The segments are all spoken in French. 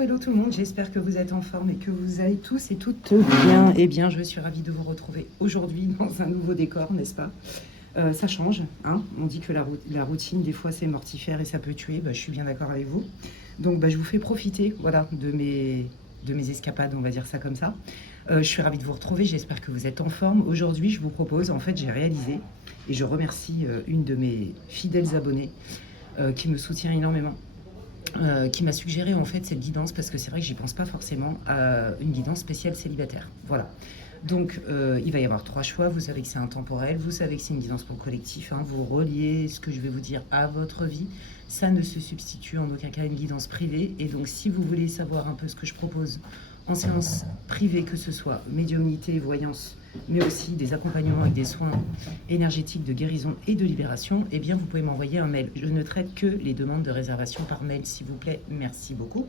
hello tout le monde, j'espère que vous êtes en forme et que vous allez tous et toutes bien. Eh bien, je suis ravie de vous retrouver aujourd'hui dans un nouveau décor, n'est-ce pas? Ça change, hein. On dit que la routine, des fois, c'est mortifère et ça peut tuer. Bah, je suis bien d'accord avec vous. Donc, bah, je vous fais profiter, voilà, de mes escapades, on va dire ça comme ça. Je suis ravie de vous retrouver, j'espère que vous êtes en forme. Aujourd'hui, je vous propose, en fait, j'ai réalisé, et je remercie une de mes fidèles abonnées qui me soutient énormément. Qui m'a suggéré en fait cette guidance parce que c'est vrai que j'y pense pas forcément à une guidance spéciale célibataire. Voilà. Donc il va y avoir 3 choix. Vous savez que c'est intemporel, vous savez que c'est une guidance pour le collectif. Hein. Vous reliez ce que je vais vous dire à votre vie. Ça ne se substitue en aucun cas à une guidance privée. Et donc si vous voulez savoir un peu ce que je propose en séance privée, que ce soit médiumnité, voyance, mais aussi des accompagnements avec des soins énergétiques de guérison et de libération, eh bien vous pouvez m'envoyer un mail. Je ne traite que les demandes de réservation par mail, s'il vous plaît. Merci beaucoup.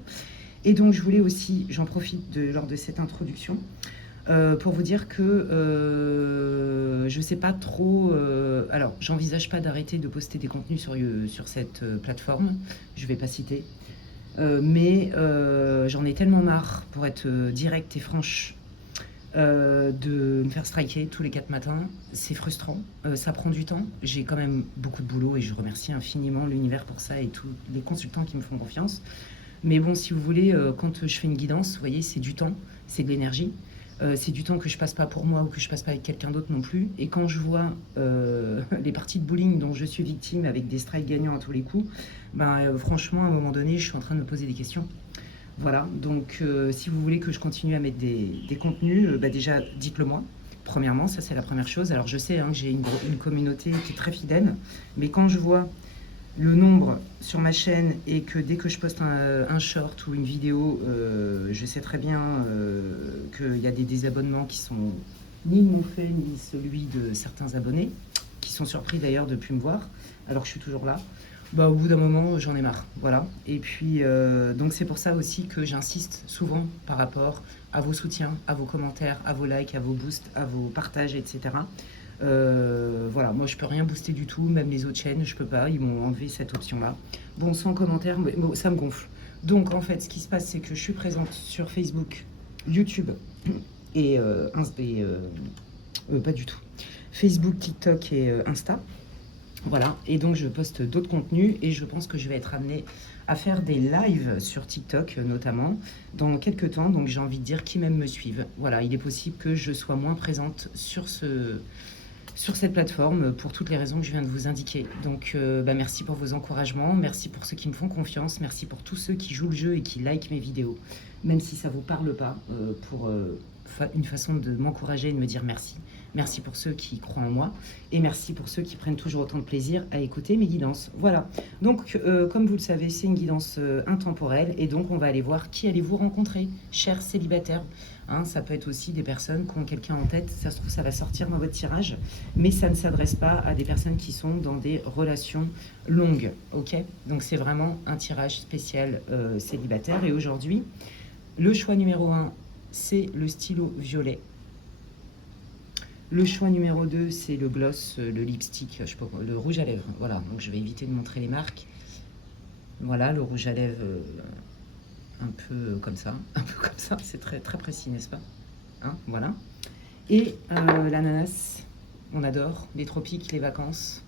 Et donc je voulais aussi, j'en profite lors de cette introduction, pour vous dire que je ne sais pas trop... alors, j'envisage pas d'arrêter de poster des contenus sur cette plateforme. Je ne vais pas citer. Mais j'en ai tellement marre, pour être directe et franche, de me faire striker tous les 4 matins. C'est frustrant, ça prend du temps. J'ai quand même beaucoup de boulot et je remercie infiniment l'univers pour ça et tous les consultants qui me font confiance. Mais bon, si vous voulez, quand je fais une guidance, vous voyez, c'est du temps, c'est de l'énergie. C'est du temps que je passe pas pour moi ou que je passe pas avec quelqu'un d'autre non plus. Et quand je vois les parties de bowling dont je suis victime avec des strikes gagnants à tous les coups, ben, franchement, à un moment donné, je suis en train de me poser des questions. Voilà, donc si vous voulez que je continue à mettre des contenus, bah déjà dites-le moi. Premièrement, ça c'est la première chose. Alors je sais hein, que j'ai une communauté qui est très fidèle, mais quand je vois le nombre sur ma chaîne et que dès que je poste un short ou une vidéo, je sais très bien qu'il y a des désabonnements qui sont ni de mon fait ni celui de certains abonnés, qui sont surpris d'ailleurs de ne plus me voir, alors que je suis toujours là. Bah, au bout d'un moment, j'en ai marre, voilà. Et puis, donc c'est pour ça aussi que j'insiste souvent par rapport à vos soutiens, à vos commentaires, à vos likes, à vos boosts, à vos partages, etc. Voilà, moi je peux rien booster du tout, même les autres chaînes, je peux pas, ils m'ont enlevé cette option-là. Bon, sans commentaire, mais bon, ça me gonfle. Donc en fait, ce qui se passe, c'est que je suis présente sur Facebook, YouTube et, pas du tout. Facebook, TikTok et Insta. Voilà, et donc je poste d'autres contenus et je pense que je vais être amenée à faire des lives sur TikTok notamment dans quelques temps. Donc j'ai envie de dire qui même me suivent. Voilà, il est possible que je sois moins présente sur cette plateforme pour toutes les raisons que je viens de vous indiquer. Donc bah, merci pour vos encouragements, merci pour ceux qui me font confiance, merci pour tous ceux qui jouent le jeu et qui likent mes vidéos, même si ça ne vous parle pas, pour une façon de m'encourager et de me dire merci. Merci pour ceux qui croient en moi et merci pour ceux qui prennent toujours autant de plaisir à écouter mes guidances. Voilà, donc comme vous le savez, c'est une guidance intemporelle et donc on va aller voir qui allez-vous rencontrer, chers célibataires. Hein, ça peut être aussi des personnes qui ont quelqu'un en tête, ça se trouve ça va sortir dans votre tirage, mais ça ne s'adresse pas à des personnes qui sont dans des relations longues, ok? Donc c'est vraiment un tirage spécial célibataire et aujourd'hui, le choix numéro 1, c'est le stylo violet. Le choix numéro 2, c'est le gloss, le lipstick, je sais pas, le rouge à lèvres. Voilà, donc je vais éviter de montrer les marques. Voilà, le rouge à lèvres un peu comme ça, c'est très, très précis, n'est-ce pas? Hein, voilà. Et l'ananas, on adore, les tropiques, les vacances.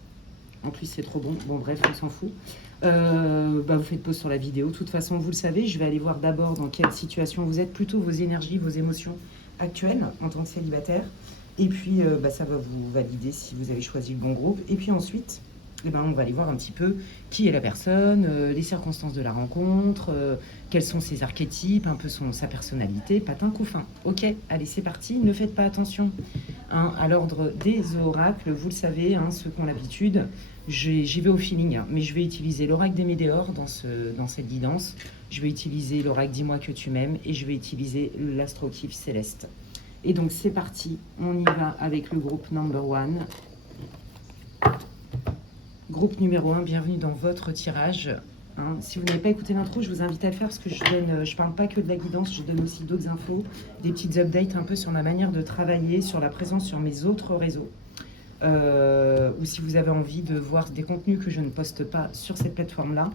En plus, c'est trop bon. Bon, bref, on s'en fout. Bah, vous faites pause sur la vidéo. De toute façon, vous le savez, je vais aller voir d'abord dans quelle situation vous êtes, plutôt vos énergies, vos émotions actuelles en tant que célibataire. Et puis, bah, ça va vous valider si vous avez choisi le bon groupe. Et puis ensuite, eh ben, on va aller voir un petit peu qui est la personne, les circonstances de la rencontre, quels sont ses archétypes, un peu sa personnalité, patin coup fin. Ok, allez, c'est parti. Ne faites pas attention hein, à l'ordre des oracles. Vous le savez, hein, ceux qui ont l'habitude, j'y vais au feeling. Hein, mais je vais utiliser l'oracle des Médéors dans cette guidance. Je vais utiliser l'oracle Dis-moi que tu m'aimes et je vais utiliser l'astrokiff céleste. Et donc c'est parti, on y va avec le groupe number 1. Groupe numéro 1, bienvenue dans votre tirage. Hein, si vous n'avez pas écouté l'intro, je vous invite à le faire parce que je parle pas que de la guidance, je donne aussi d'autres infos, des petites updates un peu sur ma manière de travailler, sur la présence sur mes autres réseaux. Ou si vous avez envie de voir des contenus que je ne poste pas sur cette plateforme-là,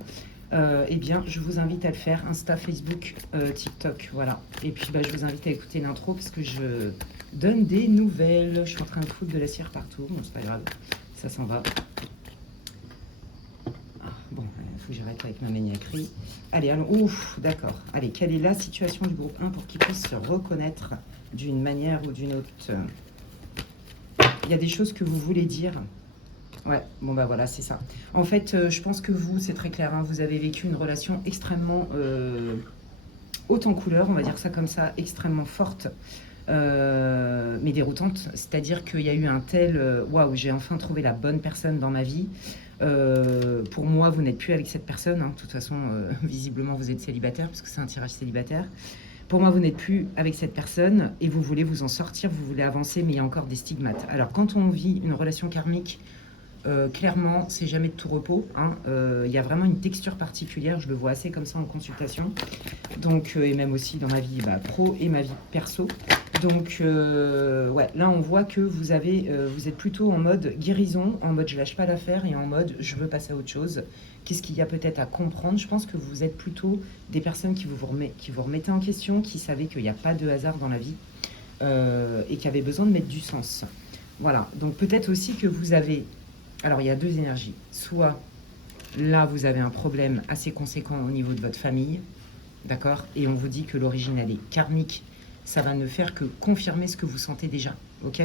eh bien, je vous invite à le faire. Insta, Facebook, TikTok, voilà. Et puis, bah, je vous invite à écouter l'intro parce que je donne des nouvelles. Je suis en train de foutre de la cire partout. Bon, c'est pas grave, ça s'en va. Ah, bon, il faut que j'arrête avec ma maniaquerie. Allez, allons. Ouf, d'accord. Allez, quelle est la situation du groupe 1 pour qu'il puisse se reconnaître d'une manière ou d'une autre? Il y a des choses que vous voulez dire. Ouais, bon bah voilà, c'est ça. En fait, je pense que vous, c'est très clair, hein, vous avez vécu une relation extrêmement haute en couleur, on va dire ça comme ça, extrêmement forte, mais déroutante. C'est-à-dire qu'il y a eu un tel waouh, j'ai enfin trouvé la bonne personne dans ma vie. Pour moi, vous n'êtes plus avec cette personne, hein. De toute façon, visiblement, vous êtes célibataire, parce que c'est un tirage célibataire. Pour moi, vous n'êtes plus avec cette personne et vous voulez vous en sortir, vous voulez avancer, mais il y a encore des stigmates. Alors, quand on vit une relation karmique, clairement, c'est jamais de tout repos, hein. Il y a vraiment une texture particulière, je le vois assez comme ça en consultation. Donc, et même aussi dans ma vie pro et ma vie perso. Donc, ouais, là, on voit que vous êtes plutôt en mode guérison, en mode je lâche pas l'affaire et en mode je veux passer à autre chose. Qu'est-ce qu'il y a peut-être à comprendre? Je pense que vous êtes plutôt des personnes qui vous remettez en question, qui savaient qu'il n'y a pas de hasard dans la vie et qui avaient besoin de mettre du sens. Voilà, donc peut-être aussi que vous avez... Alors, il y a deux énergies. Soit là, vous avez un problème assez conséquent au niveau de votre famille, d'accord? Et on vous dit que l'origine, elle est karmique. Ça va ne faire que confirmer ce que vous sentez déjà, ok?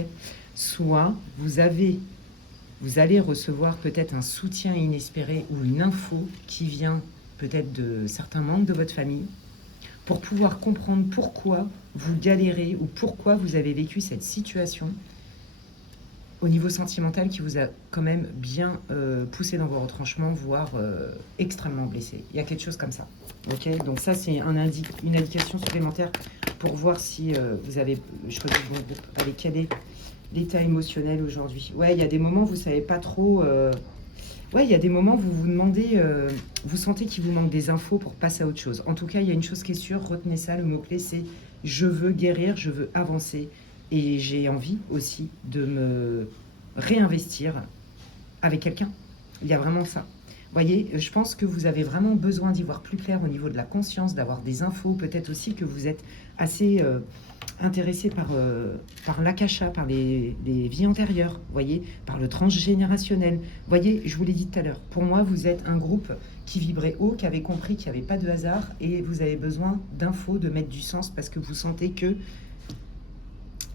Soit vous allez recevoir peut-être un soutien inespéré ou une info qui vient peut-être de certains membres de votre famille pour pouvoir comprendre pourquoi vous galérez ou pourquoi vous avez vécu cette situation au niveau sentimental qui vous a quand même bien poussé dans vos retranchements, voire extrêmement blessé. Il y a quelque chose comme ça. Ok, donc ça c'est une indication supplémentaire pour voir si vous avez choisi le bon groupe. Allez, quel est l'état émotionnel aujourd'hui? Ouais, il y a des moments vous savez pas trop. Ouais, il y a des moments où vous vous demandez, vous sentez qu'il vous manque des infos pour passer à autre chose. En tout cas, il y a une chose qui est sûre, retenez ça, le mot-clé c'est je veux guérir, je veux avancer. Et j'ai envie aussi de me réinvestir avec quelqu'un. Il y a vraiment ça. Vous voyez, je pense que vous avez vraiment besoin d'y voir plus clair au niveau de la conscience, d'avoir des infos. Peut-être aussi que vous êtes assez intéressé par l'akasha, par les vies antérieures, vous voyez, par le transgénérationnel. Vous voyez, je vous l'ai dit tout à l'heure, pour moi, vous êtes un groupe qui vibrait haut, qui avait compris qu'il n'y avait pas de hasard et vous avez besoin d'infos, de mettre du sens parce que vous sentez que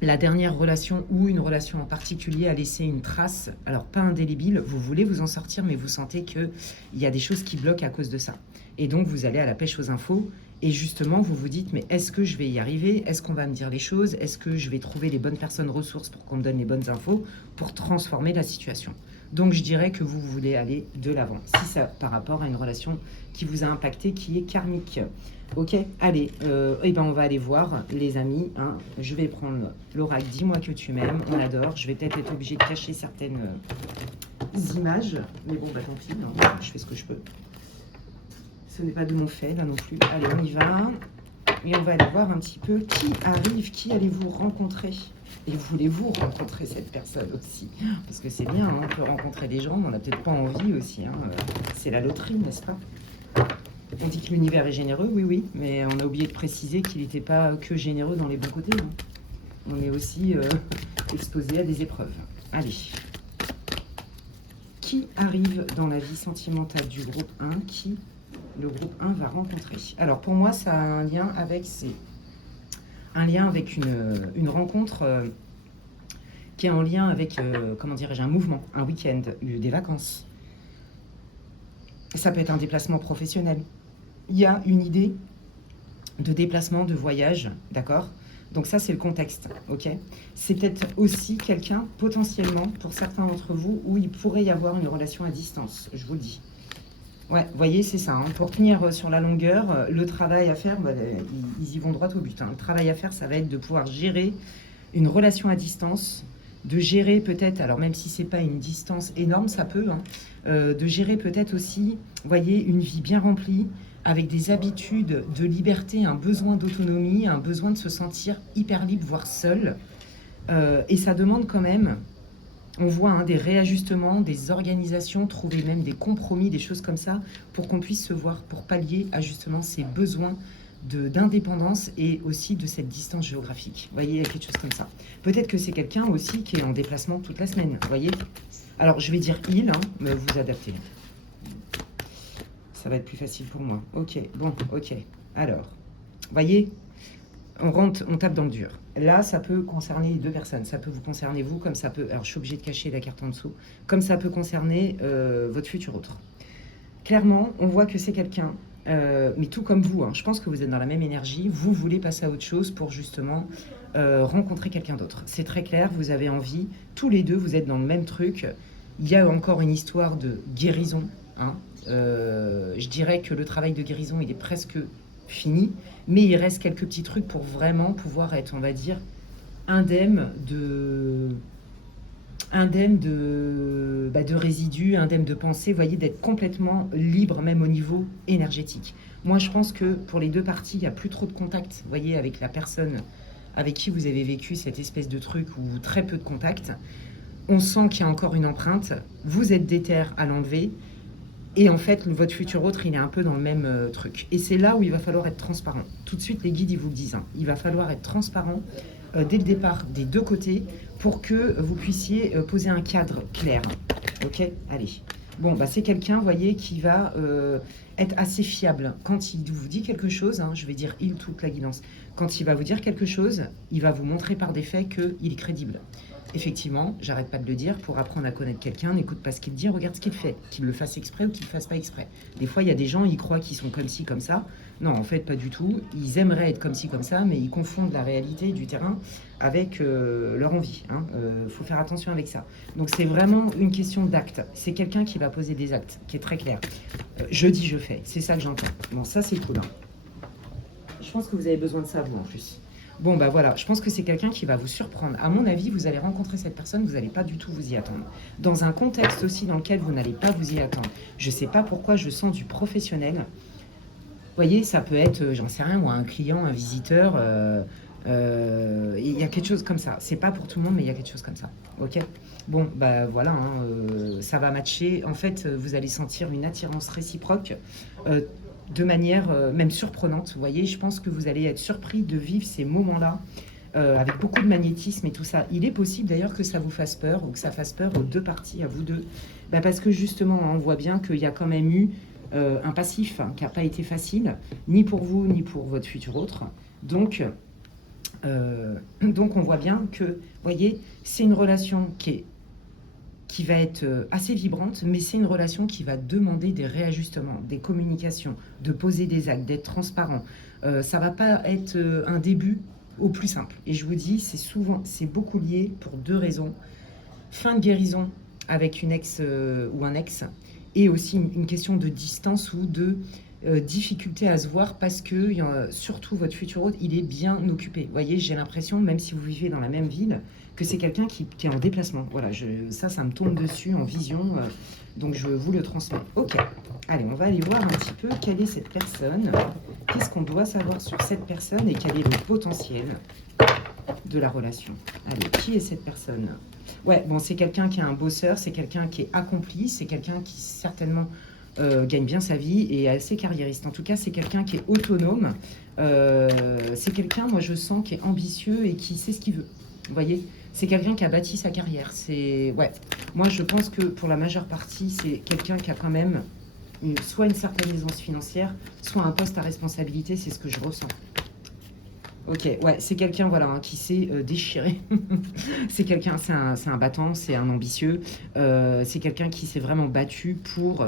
la dernière relation ou une relation en particulier a laissé une trace, alors pas indélébile, vous voulez vous en sortir, mais vous sentez qu'il y a des choses qui bloquent à cause de ça. Et donc vous allez à la pêche aux infos, et justement vous vous dites, mais est-ce que je vais y arriver? Est-ce qu'on va me dire les choses? Est-ce que je vais trouver les bonnes personnes ressources pour qu'on me donne les bonnes infos pour transformer la situation? Donc je dirais que vous voulez aller de l'avant, si ça par rapport à une relation qui vous a impacté, qui est karmique. Ok, allez, eh ben on va aller voir les amis, hein. Je vais prendre l'oracle, dis-moi que tu m'aimes, on adore. Je vais peut-être être obligée de cacher certaines images, mais bon bah tant pis, hein, je fais ce que je peux. Ce n'est pas de mon fait là non plus. Allez, on y va. Et on va aller voir un petit peu qui arrive, qui allez-vous rencontrer. Et voulez-vous rencontrer cette personne aussi? Parce que c'est bien, hein, on peut rencontrer des gens, mais on n'a peut-être pas envie aussi, hein. C'est la loterie, n'est-ce pas? On dit que l'univers est généreux, oui, oui, mais on a oublié de préciser qu'il n'était pas que généreux dans les bons côtés, hein. On est aussi exposé à des épreuves. Allez. Qui arrive dans la vie sentimentale du groupe 1? Qui le groupe 1 va rencontrer? Alors pour moi, ça a un lien avec une rencontre qui est en lien avec, comment dirais-je, un mouvement, un week-end, des vacances. Ça peut être un déplacement professionnel. Il y a une idée de déplacement, de voyage, d'accord? Donc ça, c'est le contexte, ok? C'est peut-être aussi quelqu'un, potentiellement, pour certains d'entre vous, où il pourrait y avoir une relation à distance, je vous le dis. Ouais, vous voyez, c'est ça, hein. Pour tenir sur la longueur, le travail à faire, bah, ils y vont droit au but, hein. Le travail à faire, ça va être de pouvoir gérer une relation à distance, de gérer peut-être, alors même si c'est pas une distance énorme, ça peut, hein, de gérer peut-être aussi, vous voyez, une vie bien remplie, avec des habitudes de liberté, un besoin d'autonomie, un besoin de se sentir hyper libre, voire seul. Et ça demande quand même On voit hein, des réajustements, des organisations, trouver même des compromis, des choses comme ça, pour qu'on puisse se voir, pour pallier à justement ces besoins d'indépendance et aussi de cette distance géographique. Vous voyez, il y a quelque chose comme ça. Peut-être que c'est quelqu'un aussi qui est en déplacement toute la semaine, vous voyez. Alors, je vais dire il, hein, mais vous adaptez. Ça va être plus facile pour moi. Ok, bon, ok. Alors, vous voyez, on tape dans le dur. Là, ça peut concerner les deux personnes. Ça peut vous concerner vous, comme ça peut... Alors, je suis obligée de cacher la carte en dessous. Comme ça peut concerner votre futur autre. Clairement, on voit que c'est quelqu'un, mais tout comme vous, hein, je pense que vous êtes dans la même énergie. Vous voulez passer à autre chose pour justement rencontrer quelqu'un d'autre. C'est très clair, vous avez envie. Tous les deux, vous êtes dans le même truc. Il y a encore une histoire de guérison. Hein. Je dirais que le travail de guérison, il est presque fini, mais il reste quelques petits trucs pour vraiment pouvoir être, on va dire, indemne de résidus, indemne de pensée, vous voyez, d'être complètement libre, même au niveau énergétique. Moi, je pense que pour les deux parties, il n'y a plus trop de contact, vous voyez, avec la personne avec qui vous avez vécu cette espèce de truc ou très peu de contact. On sent qu'il y a encore une empreinte, vous êtes déter à l'enlever, et en fait, votre futur autre, il est un peu dans le même truc. Et c'est là où il va falloir être transparent. Tout de suite, les guides, ils vous le disent. Hein. Il va falloir être transparent dès le départ des deux côtés pour que vous puissiez poser un cadre clair. Ok, allez. Bon, bah, c'est quelqu'un, vous voyez, qui va être assez fiable. Quand il vous dit quelque chose, hein, je vais dire il toute la guidance, quand il va vous dire quelque chose, il va vous montrer par des faits qu'il est crédible. Effectivement, j'arrête pas de le dire, pour apprendre à connaître quelqu'un, n'écoute pas ce qu'il dit, regarde ce qu'il fait, qu'il le fasse exprès ou qu'il le fasse pas exprès. Des fois, il y a des gens, ils croient qu'ils sont comme ci, comme ça. Non, en fait, pas du tout. Ils aimeraient être comme ci, comme ça, mais ils confondent la réalité du terrain avec leur envie. Faut faire attention avec ça. Donc, c'est vraiment une question d'acte. C'est quelqu'un qui va poser des actes, qui est très clair. Je dis, je fais. C'est ça que j'entends. Bon, ça, c'est cool. Hein. Je pense que vous avez besoin de ça, vous, en plus. Bon, bah voilà, je pense que c'est quelqu'un qui va vous surprendre. À mon avis, vous allez rencontrer cette personne, vous n'allez pas du tout vous y attendre. Dans un contexte aussi dans lequel vous n'allez pas vous y attendre. Je ne sais pas pourquoi je sens du professionnel. Vous voyez, ça peut être, j'en sais rien, moi, un client, un visiteur. Il y a quelque chose comme ça. C'est pas pour tout le monde, mais il y a quelque chose comme ça. Ok. Bon, bah voilà, hein, ça va matcher. En fait, vous allez sentir une attirance réciproque. De manière même surprenante, vous voyez, je pense que vous allez être surpris de vivre ces moments-là avec beaucoup de magnétisme et tout ça. Il est possible d'ailleurs que ça vous fasse peur ou que ça fasse peur aux deux parties, à vous deux, parce que justement, hein, on voit bien qu'il y a quand même eu un passif hein, qui n'a pas été facile, ni pour vous, ni pour votre futur autre. Donc on voit bien que, vous voyez, c'est une relation qui va être assez vibrante, mais c'est une relation qui va demander des réajustements, des communications, de poser des actes, d'être transparent. Ça va pas être un début au plus simple. Et je vous dis, c'est beaucoup lié pour deux raisons. Fin de guérison avec une ex ou un ex, et aussi une question de distance ou de difficulté à se voir parce que surtout votre futur hôte, il est bien occupé. Vous voyez, j'ai l'impression, même si vous vivez dans la même ville, que c'est quelqu'un qui est en déplacement. Voilà, ça me tombe dessus en vision, donc je vous le transmets. Ok, allez, on va aller voir un petit peu quelle est cette personne, qu'est-ce qu'on doit savoir sur cette personne et quel est le potentiel de la relation. Allez, qui est cette personne? Ouais, bon, c'est quelqu'un qui est un bosseur, c'est quelqu'un qui est accompli, c'est quelqu'un qui certainement gagne bien sa vie et est assez carriériste. En tout cas, c'est quelqu'un qui est autonome. C'est quelqu'un, moi, je sens, qui est ambitieux et qui sait ce qu'il veut. Vous voyez, c'est quelqu'un qui a bâti sa carrière. Ouais. Moi, je pense que pour la majeure partie, c'est quelqu'un qui a quand même soit une certaine aisance financière, soit un poste à responsabilité. C'est ce que je ressens. Ok, ouais, c'est quelqu'un voilà, hein, qui s'est déchiré. C'est quelqu'un, c'est un battant, c'est un ambitieux. C'est quelqu'un qui s'est vraiment battu pour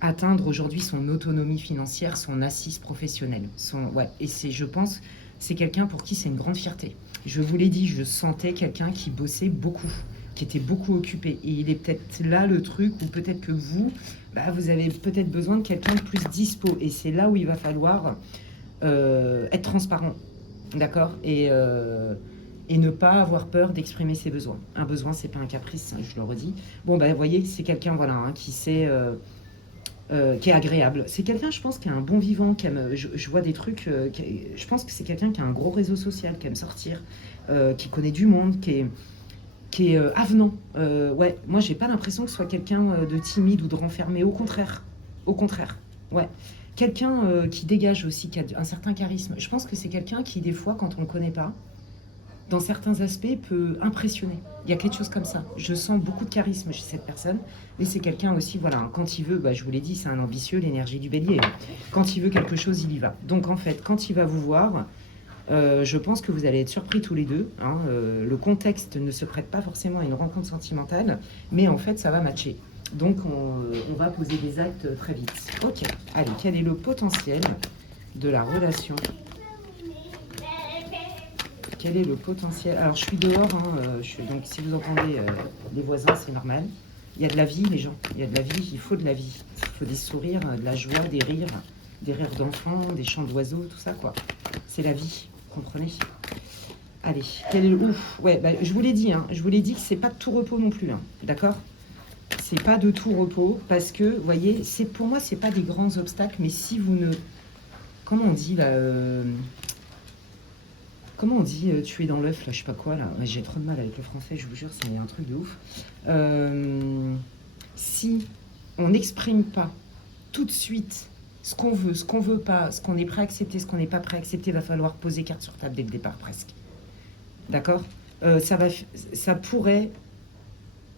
atteindre aujourd'hui son autonomie financière, son assise professionnelle. Ouais, et je pense, c'est quelqu'un pour qui c'est une grande fierté. Je vous l'ai dit, je sentais quelqu'un qui bossait beaucoup, qui était beaucoup occupé. Et il est peut-être là le truc où peut-être que vous avez peut-être besoin de quelqu'un de plus dispo. Et c'est là où il va falloir être transparent. D'accord, et ne pas avoir peur d'exprimer ses besoins. Un besoin, c'est pas un caprice, je le redis. Bon, vous voyez, c'est quelqu'un voilà, hein, qui est agréable. C'est quelqu'un, je pense, qui a un bon vivant, qui aime, je vois des trucs, je pense que c'est quelqu'un qui a un gros réseau social, qui aime sortir, qui connaît du monde, qui est avenant. Ouais, moi, j'ai pas l'impression que ce soit quelqu'un de timide ou de renfermé. Au contraire. Au contraire. Ouais. Quelqu'un qui dégage aussi, qui a un certain charisme. Je pense que c'est quelqu'un qui, des fois, quand on ne le connaît pas, dans certains aspects, peut impressionner. Il y a quelque chose comme ça. Je sens beaucoup de charisme chez cette personne, mais c'est quelqu'un aussi, voilà, quand il veut, bah, je vous l'ai dit, c'est un ambitieux, l'énergie du bélier. Quand il veut quelque chose, il y va. Donc en fait, quand il va vous voir, je pense que vous allez être surpris tous les deux. Hein. Le contexte ne se prête pas forcément à une rencontre sentimentale, mais en fait, ça va matcher. Donc on va poser des actes très vite. Ok, allez, quel est le potentiel de la relation? Quel est le potentiel? Alors, je suis dehors, hein, donc si vous entendez les voisins, c'est normal. Il y a de la vie, les gens. Il y a de la vie, il faut de la vie. Il faut des sourires, de la joie, des rires d'enfants, des chants d'oiseaux, tout ça, quoi. C'est la vie, comprenez? Allez, quel est le... Ouf, ouais, bah, je vous l'ai dit, hein, je vous l'ai dit que c'est pas de tout repos non plus, hein, d'accord? C'est pas de tout repos, parce que, vous voyez, pour moi, c'est pas des grands obstacles, mais si vous ne... Comment on dit, là Comment on dit tuer dans l'œuf, là, je sais pas quoi, là. J'ai trop de mal avec le français, je vous jure, c'est un truc de ouf. Si on n'exprime pas tout de suite ce qu'on veut pas, ce qu'on est prêt à accepter, ce qu'on n'est pas prêt à accepter, il va falloir poser carte sur table dès le départ, presque. D'accord? Ça pourrait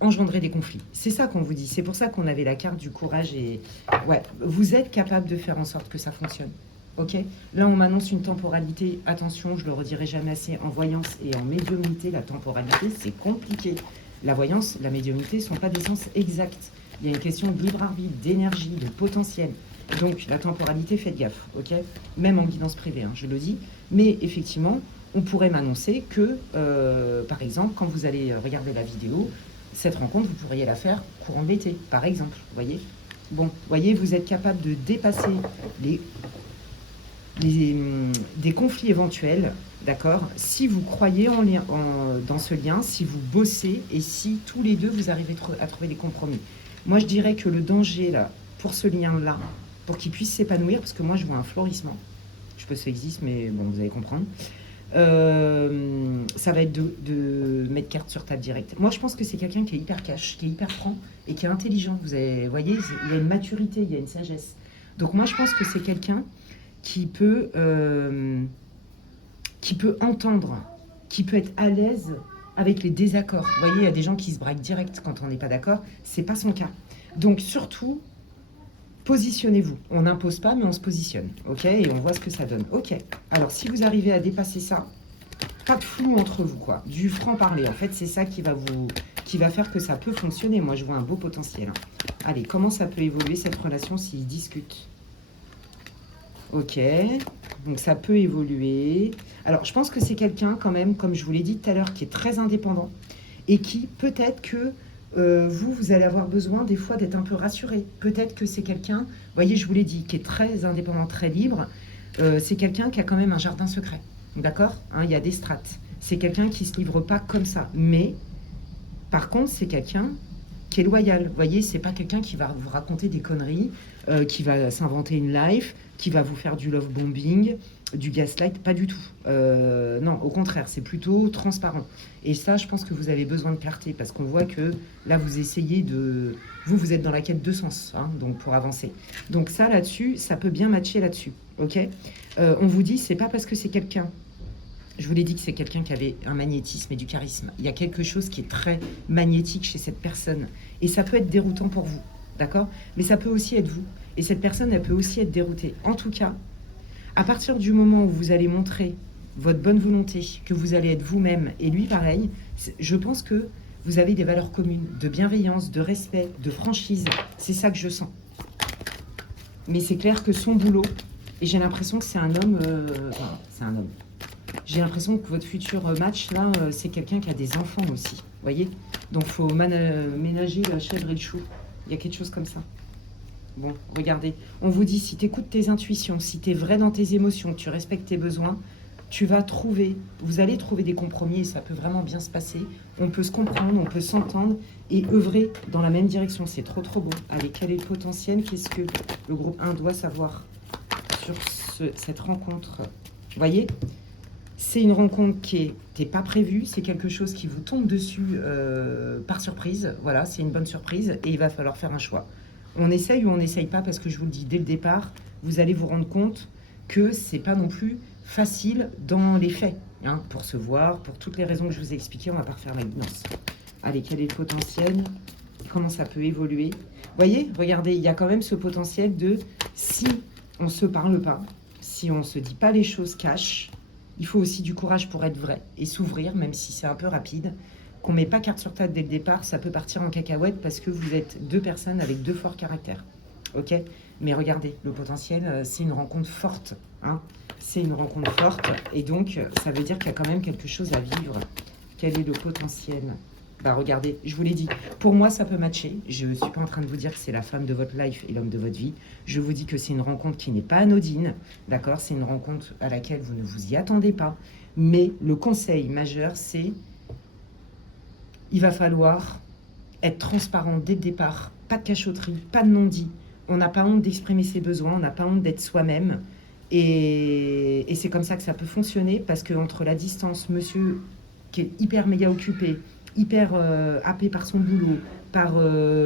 engendrer des conflits. C'est ça qu'on vous dit. C'est pour ça qu'on avait la carte du courage et... Ouais, vous êtes capable de faire en sorte que ça fonctionne. Ok, là, on m'annonce une temporalité. Attention, je le redirai jamais assez. En voyance et en médiumnité, la temporalité, c'est compliqué. La voyance, la médiumnité ne sont pas des sens exacts. Il y a une question de libre arbitre, d'énergie, de potentiel. Donc, la temporalité, faites gaffe, ok? Même en guidance privée, hein, je le dis. Mais effectivement, on pourrait m'annoncer que, par exemple, quand vous allez regarder la vidéo, cette rencontre, vous pourriez la faire courant de l'été, par exemple, vous voyez? Bon, vous voyez, vous êtes capable de dépasser des conflits éventuels, d'accord? Si vous croyez dans ce lien, si vous bossez et si tous les deux vous arrivez à trouver des compromis. Moi, je dirais que le danger là, pour ce lien-là, pour qu'il puisse s'épanouir, parce que moi, je vois un florissement. Je sais pas si ça existe, mais bon, vous allez comprendre. Ça va être de mettre carte sur table directe. Moi, je pense que c'est quelqu'un qui est hyper cash, qui est hyper franc et qui est intelligent. Vous voyez, il y a une maturité, il y a une sagesse. Donc moi, je pense que c'est quelqu'un qui peut entendre, qui peut être à l'aise avec les désaccords. Vous voyez, il y a des gens qui se braquent direct quand on n'est pas d'accord. C'est pas son cas. Donc surtout, positionnez-vous. On n'impose pas, mais on se positionne. Ok? Et on voit ce que ça donne. Ok. Alors, si vous arrivez à dépasser ça, pas de flou entre vous, quoi. Du franc-parler. En fait, c'est ça qui va faire que ça peut fonctionner. Moi, je vois un beau potentiel. Hein. Allez, comment ça peut évoluer cette relation s'ils discutent? Ok, donc ça peut évoluer. Alors, je pense que c'est quelqu'un quand même, comme je vous l'ai dit tout à l'heure, qui est très indépendant et qui, peut-être que vous allez avoir besoin des fois d'être un peu rassuré. Peut-être que c'est quelqu'un, vous voyez, je vous l'ai dit, qui est très indépendant, très libre. C'est quelqu'un qui a quand même un jardin secret, d'accord? Hein, il y a des strates. C'est quelqu'un qui ne se livre pas comme ça. Mais, par contre, c'est quelqu'un qui est loyal. Vous voyez, c'est pas quelqu'un qui va vous raconter des conneries, qui va s'inventer une life, qui va vous faire du love bombing, du gaslight, pas du tout. Non, au contraire, c'est plutôt transparent. Et ça, je pense que vous avez besoin de clarté, parce qu'on voit que là, vous essayez de... Vous êtes dans la quête de sens, hein, donc pour avancer. Donc ça, là-dessus, ça peut bien matcher là-dessus, ok? On vous dit, c'est pas parce que c'est quelqu'un... Je vous l'ai dit que c'est quelqu'un qui avait un magnétisme et du charisme. Il y a quelque chose qui est très magnétique chez cette personne. Et ça peut être déroutant pour vous, d'accord? Mais ça peut aussi être vous. Et cette personne, elle peut aussi être déroutée. En tout cas, à partir du moment où vous allez montrer votre bonne volonté, que vous allez être vous-même, et lui pareil, je pense que vous avez des valeurs communes, de bienveillance, de respect, de franchise. C'est ça que je sens. Mais c'est clair que son boulot, et j'ai l'impression que c'est un homme... Enfin, c'est un homme. J'ai l'impression que votre futur match, là, c'est quelqu'un qui a des enfants aussi. Vous voyez? Donc, il faut ménager la chèvre et le chou. Il y a quelque chose comme ça. Bon, regardez. On vous dit, si tu écoutes tes intuitions, si tu es vrai dans tes émotions, que tu respectes tes besoins, tu vas trouver, vous allez trouver des compromis et ça peut vraiment bien se passer. On peut se comprendre, on peut s'entendre et œuvrer dans la même direction. C'est trop, trop beau. Allez, quel est le potentiel? Qu'est-ce que le groupe 1 doit savoir sur cette rencontre? Vous voyez? C'est une rencontre qui n'était pas prévue, c'est quelque chose qui vous tombe dessus par surprise. Voilà, c'est une bonne surprise et il va falloir faire un choix. On essaye ou on n'essaye pas parce que je vous le dis dès le départ, vous allez vous rendre compte que c'est pas non plus facile dans les faits. Hein, pour se voir, pour toutes les raisons que je vous ai expliquées, on va pas refaire la guidance. Allez, quel est le potentiel? Comment ça peut évoluer? Vous voyez, regardez, il y a quand même ce potentiel de si on ne se parle pas, si on ne se dit pas les choses cash, il faut aussi du courage pour être vrai et s'ouvrir, même si c'est un peu rapide. Qu'on ne met pas carte sur table dès le départ, ça peut partir en cacahuète parce que vous êtes deux personnes avec deux forts caractères. Ok? Mais regardez, le potentiel, c'est une rencontre forte. Hein, c'est une rencontre forte et donc ça veut dire qu'il y a quand même quelque chose à vivre. Quel est le potentiel? Bah regardez, je vous l'ai dit, pour moi ça peut matcher. Je ne suis pas en train de vous dire que c'est la femme de votre life et l'homme de votre vie. Je vous dis que c'est une rencontre qui n'est pas anodine, d'accord? C'est une rencontre à laquelle vous ne vous y attendez pas. Mais le conseil majeur, c'est il va falloir être transparent dès le départ. Pas de cachotterie, pas de non-dit. On n'a pas honte d'exprimer ses besoins, on n'a pas honte d'être soi-même. Et c'est comme ça que ça peut fonctionner parce qu'entre la distance, monsieur qui est hyper méga occupé, hyper happé par son boulot, par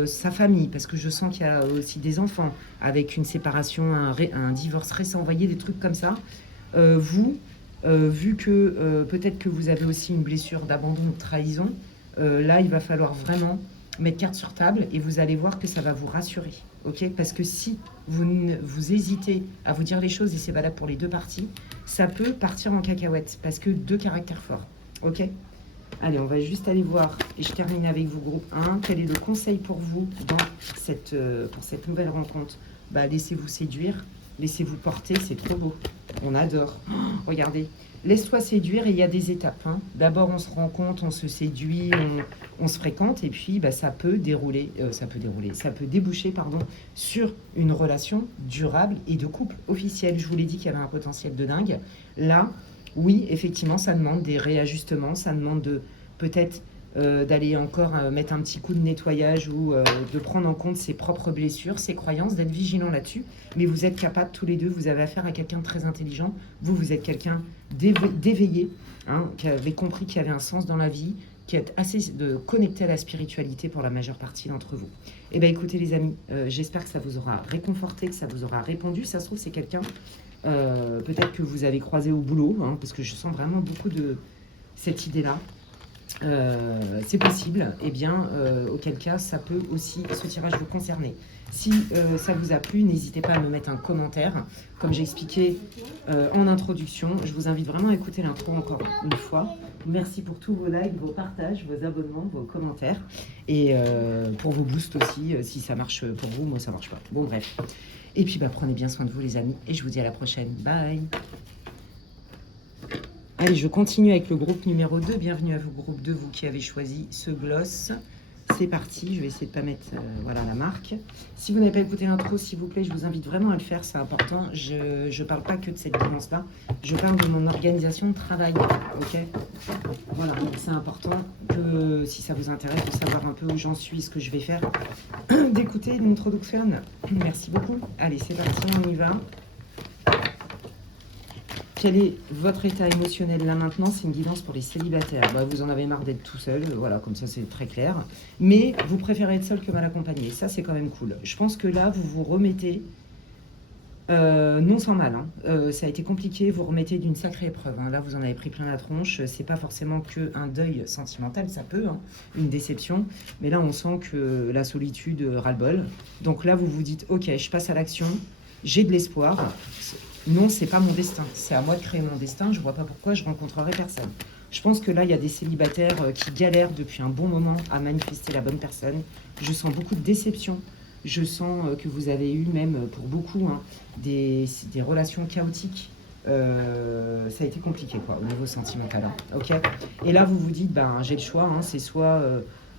sa famille, parce que je sens qu'il y a aussi des enfants, avec une séparation, un divorce récent, vous voyez, des trucs comme ça. Vous, vu que peut-être que vous avez aussi une blessure d'abandon ou de trahison, là, il va falloir vraiment mettre carte sur table et vous allez voir que ça va vous rassurer. Ok? Parce que si vous hésitez à vous dire les choses, et c'est valable pour les deux parties, ça peut partir en cacahuète, parce que deux caractères forts. Ok? Allez, on va juste aller voir, et je termine avec vous, groupe 1. Quel est le conseil pour vous dans pour cette nouvelle rencontre? Bah, laissez-vous séduire, laissez-vous porter, c'est trop beau. On adore. Oh, regardez, laisse-toi séduire et il y a des étapes. Hein. D'abord, on se rencontre, on se séduit, on se fréquente, et puis bah, ça peut déboucher, pardon, sur une relation durable et de couple officiel. Je vous l'ai dit qu'il y avait un potentiel de dingue. Là, oui, effectivement, ça demande des réajustements, ça demande de peut-être d'aller encore mettre un petit coup de nettoyage ou de prendre en compte ses propres blessures, ses croyances, d'être vigilant là-dessus. Mais vous êtes capables tous les deux, vous avez affaire à quelqu'un de très intelligent. Vous êtes quelqu'un d'éveillé, hein, qui avait compris qu'il y avait un sens dans la vie, qui est assez connecté à la spiritualité pour la majeure partie d'entre vous. Eh bien, écoutez les amis, j'espère que ça vous aura réconforté, que ça vous aura répondu. Ça se trouve, c'est quelqu'un peut-être que vous avez croisé au boulot, hein, parce que je sens vraiment beaucoup de cette idée-là. C'est possible, et bien, auquel cas, ça peut aussi, ce tirage vous concerner. Si ça vous a plu, n'hésitez pas à me mettre un commentaire. Comme j'ai expliqué en introduction, je vous invite vraiment à écouter l'intro encore une fois. Merci pour tous vos likes, vos partages, vos abonnements, vos commentaires, et pour vos boosts aussi, si ça marche pour vous, moi ça marche pas. Bon bref. Et puis bah, prenez bien soin de vous les amis, et je vous dis à la prochaine. Bye. Allez, je continue avec le groupe numéro 2. Bienvenue à vous, groupe 2, vous qui avez choisi ce gloss. C'est parti, je vais essayer de ne pas mettre voilà, la marque. Si vous n'avez pas écouté l'intro, s'il vous plaît, je vous invite vraiment à le faire, c'est important. Je ne parle pas que de cette guidance-là, je parle de mon organisation de travail. Ok? Voilà, c'est important que si ça vous intéresse de savoir un peu où j'en suis, ce que je vais faire, d'écouter l'introduction. Merci beaucoup. Allez, c'est parti, on y va. Quel est votre état émotionnel là maintenant? C'est une guidance pour les célibataires. Bah, vous en avez marre d'être tout seul, voilà, comme ça c'est très clair. Mais vous préférez être seul que mal accompagné. Ça, c'est quand même cool. Je pense que là, vous vous remettez, non sans mal. Hein. Ça a été compliqué, vous remettez d'une sacrée épreuve. Hein. Là, vous en avez pris plein la tronche. C'est pas forcément qu'un deuil sentimental, ça peut, hein, une déception. Mais là, on sent que la solitude ras-le-bol. Donc là, vous vous dites, ok, je passe à l'action, j'ai de l'espoir. Non, c'est pas mon destin. C'est à moi de créer mon destin. Je vois pas pourquoi je rencontrerai personne. Je pense que là, il y a des célibataires qui galèrent depuis un bon moment à manifester la bonne personne. Je sens beaucoup de déception. Je sens que vous avez eu, même pour beaucoup, hein, des relations chaotiques. Ça a été compliqué, quoi, au niveau sentimental. Hein. Ok. Et là, vous vous dites, ben, j'ai le choix. Hein, c'est soit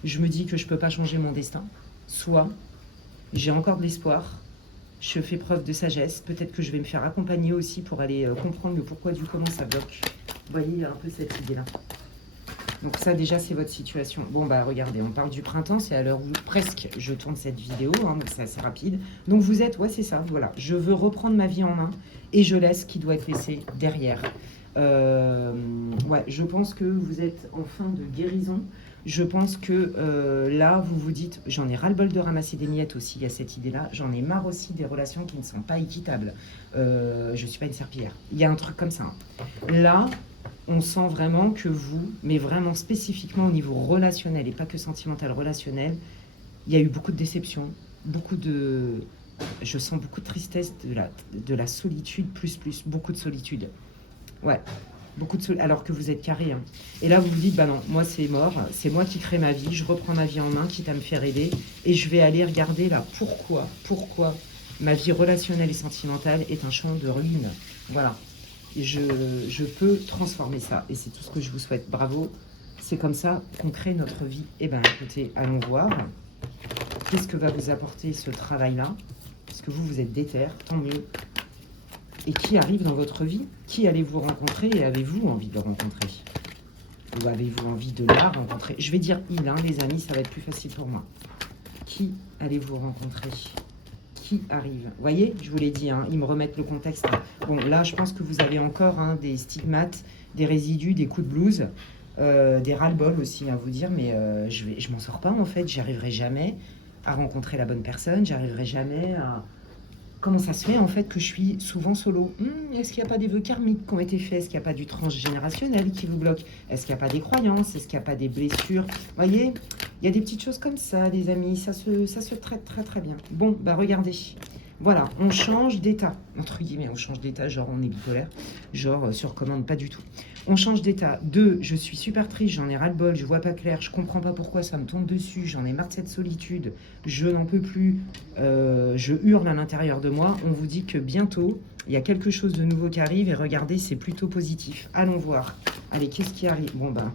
je me dis que je peux pas changer mon destin, soit j'ai encore de l'espoir. Je fais preuve de sagesse. Peut-être que je vais me faire accompagner aussi pour aller comprendre le pourquoi du comment ça bloque. Vous voyez, il y a un peu cette idée-là. Donc ça, déjà, c'est votre situation. Bon, bah regardez, on parle du printemps. C'est à l'heure où presque je tourne cette vidéo. Hein, donc c'est assez rapide. Donc vous êtes, ouais, c'est ça, voilà. Je veux reprendre ma vie en main et je laisse ce qui doit être laissé derrière. Ouais, je pense que vous êtes en fin de guérison. Je pense que là, vous vous dites, j'en ai ras-le-bol de ramasser des miettes aussi, il y a cette idée-là. J'en ai marre aussi des relations qui ne sont pas équitables. Je suis pas une serpillière. Il y a un truc comme ça, hein. Là, on sent vraiment que vous, mais vraiment spécifiquement au niveau relationnel et pas que sentimental, relationnel, il y a eu beaucoup de déceptions, beaucoup de... Je sens beaucoup de tristesse, de la solitude, beaucoup de solitude. Ouais, alors que vous êtes carré, hein. Et là, vous vous dites, bah non, moi c'est mort, c'est moi qui crée ma vie, je reprends ma vie en main, quitte à me faire aider, et je vais aller regarder là, pourquoi ma vie relationnelle et sentimentale est un champ de ruines. Voilà, et je peux transformer ça, et c'est tout ce que je vous souhaite. Bravo, c'est comme ça qu'on crée notre vie. Eh ben écoutez, allons voir, qu'est-ce que va vous apporter ce travail-là, parce que vous êtes déter, tant mieux. Et qui arrive dans votre vie? Qui allez-vous rencontrer et avez-vous envie de le rencontrer? Ou avez-vous envie de la rencontrer? Je vais dire il, hein, les amis, ça va être plus facile pour moi. Qui allez-vous rencontrer? Qui arrive? Vous voyez, je vous l'ai dit, hein, ils me remettent le contexte. Bon, là, je pense que vous avez encore, hein, des stigmates, des résidus, des coups de blues, des ras-le-bol aussi, à vous dire, mais je m'en sors pas, en fait. J'y arriverai jamais à rencontrer la bonne personne. J'arriverai jamais à... Comment ça se fait en fait que je suis souvent solo? Est-ce qu'il n'y a pas des vœux karmiques qui ont été faits? Est-ce qu'il n'y a pas du transgénérationnel qui vous bloque? Est-ce qu'il n'y a pas des croyances? Est-ce qu'il n'y a pas des blessures? Vous voyez, il y a des petites choses comme ça, les amis. Ça se traite très très bien. Bon, bah regardez. Voilà, on change d'état. Entre guillemets, on change d'état, genre on est bipolaire. Genre sur commande, pas du tout. On change d'état. 2, je suis super triste, j'en ai ras-le-bol, je vois pas clair, je comprends pas pourquoi ça me tombe dessus, j'en ai marre de cette solitude, je n'en peux plus, je hurle à l'intérieur de moi. On vous dit que bientôt, il y a quelque chose de nouveau qui arrive et regardez, c'est plutôt positif. Allons voir. Allez, qu'est-ce qui arrive? Bon, ben,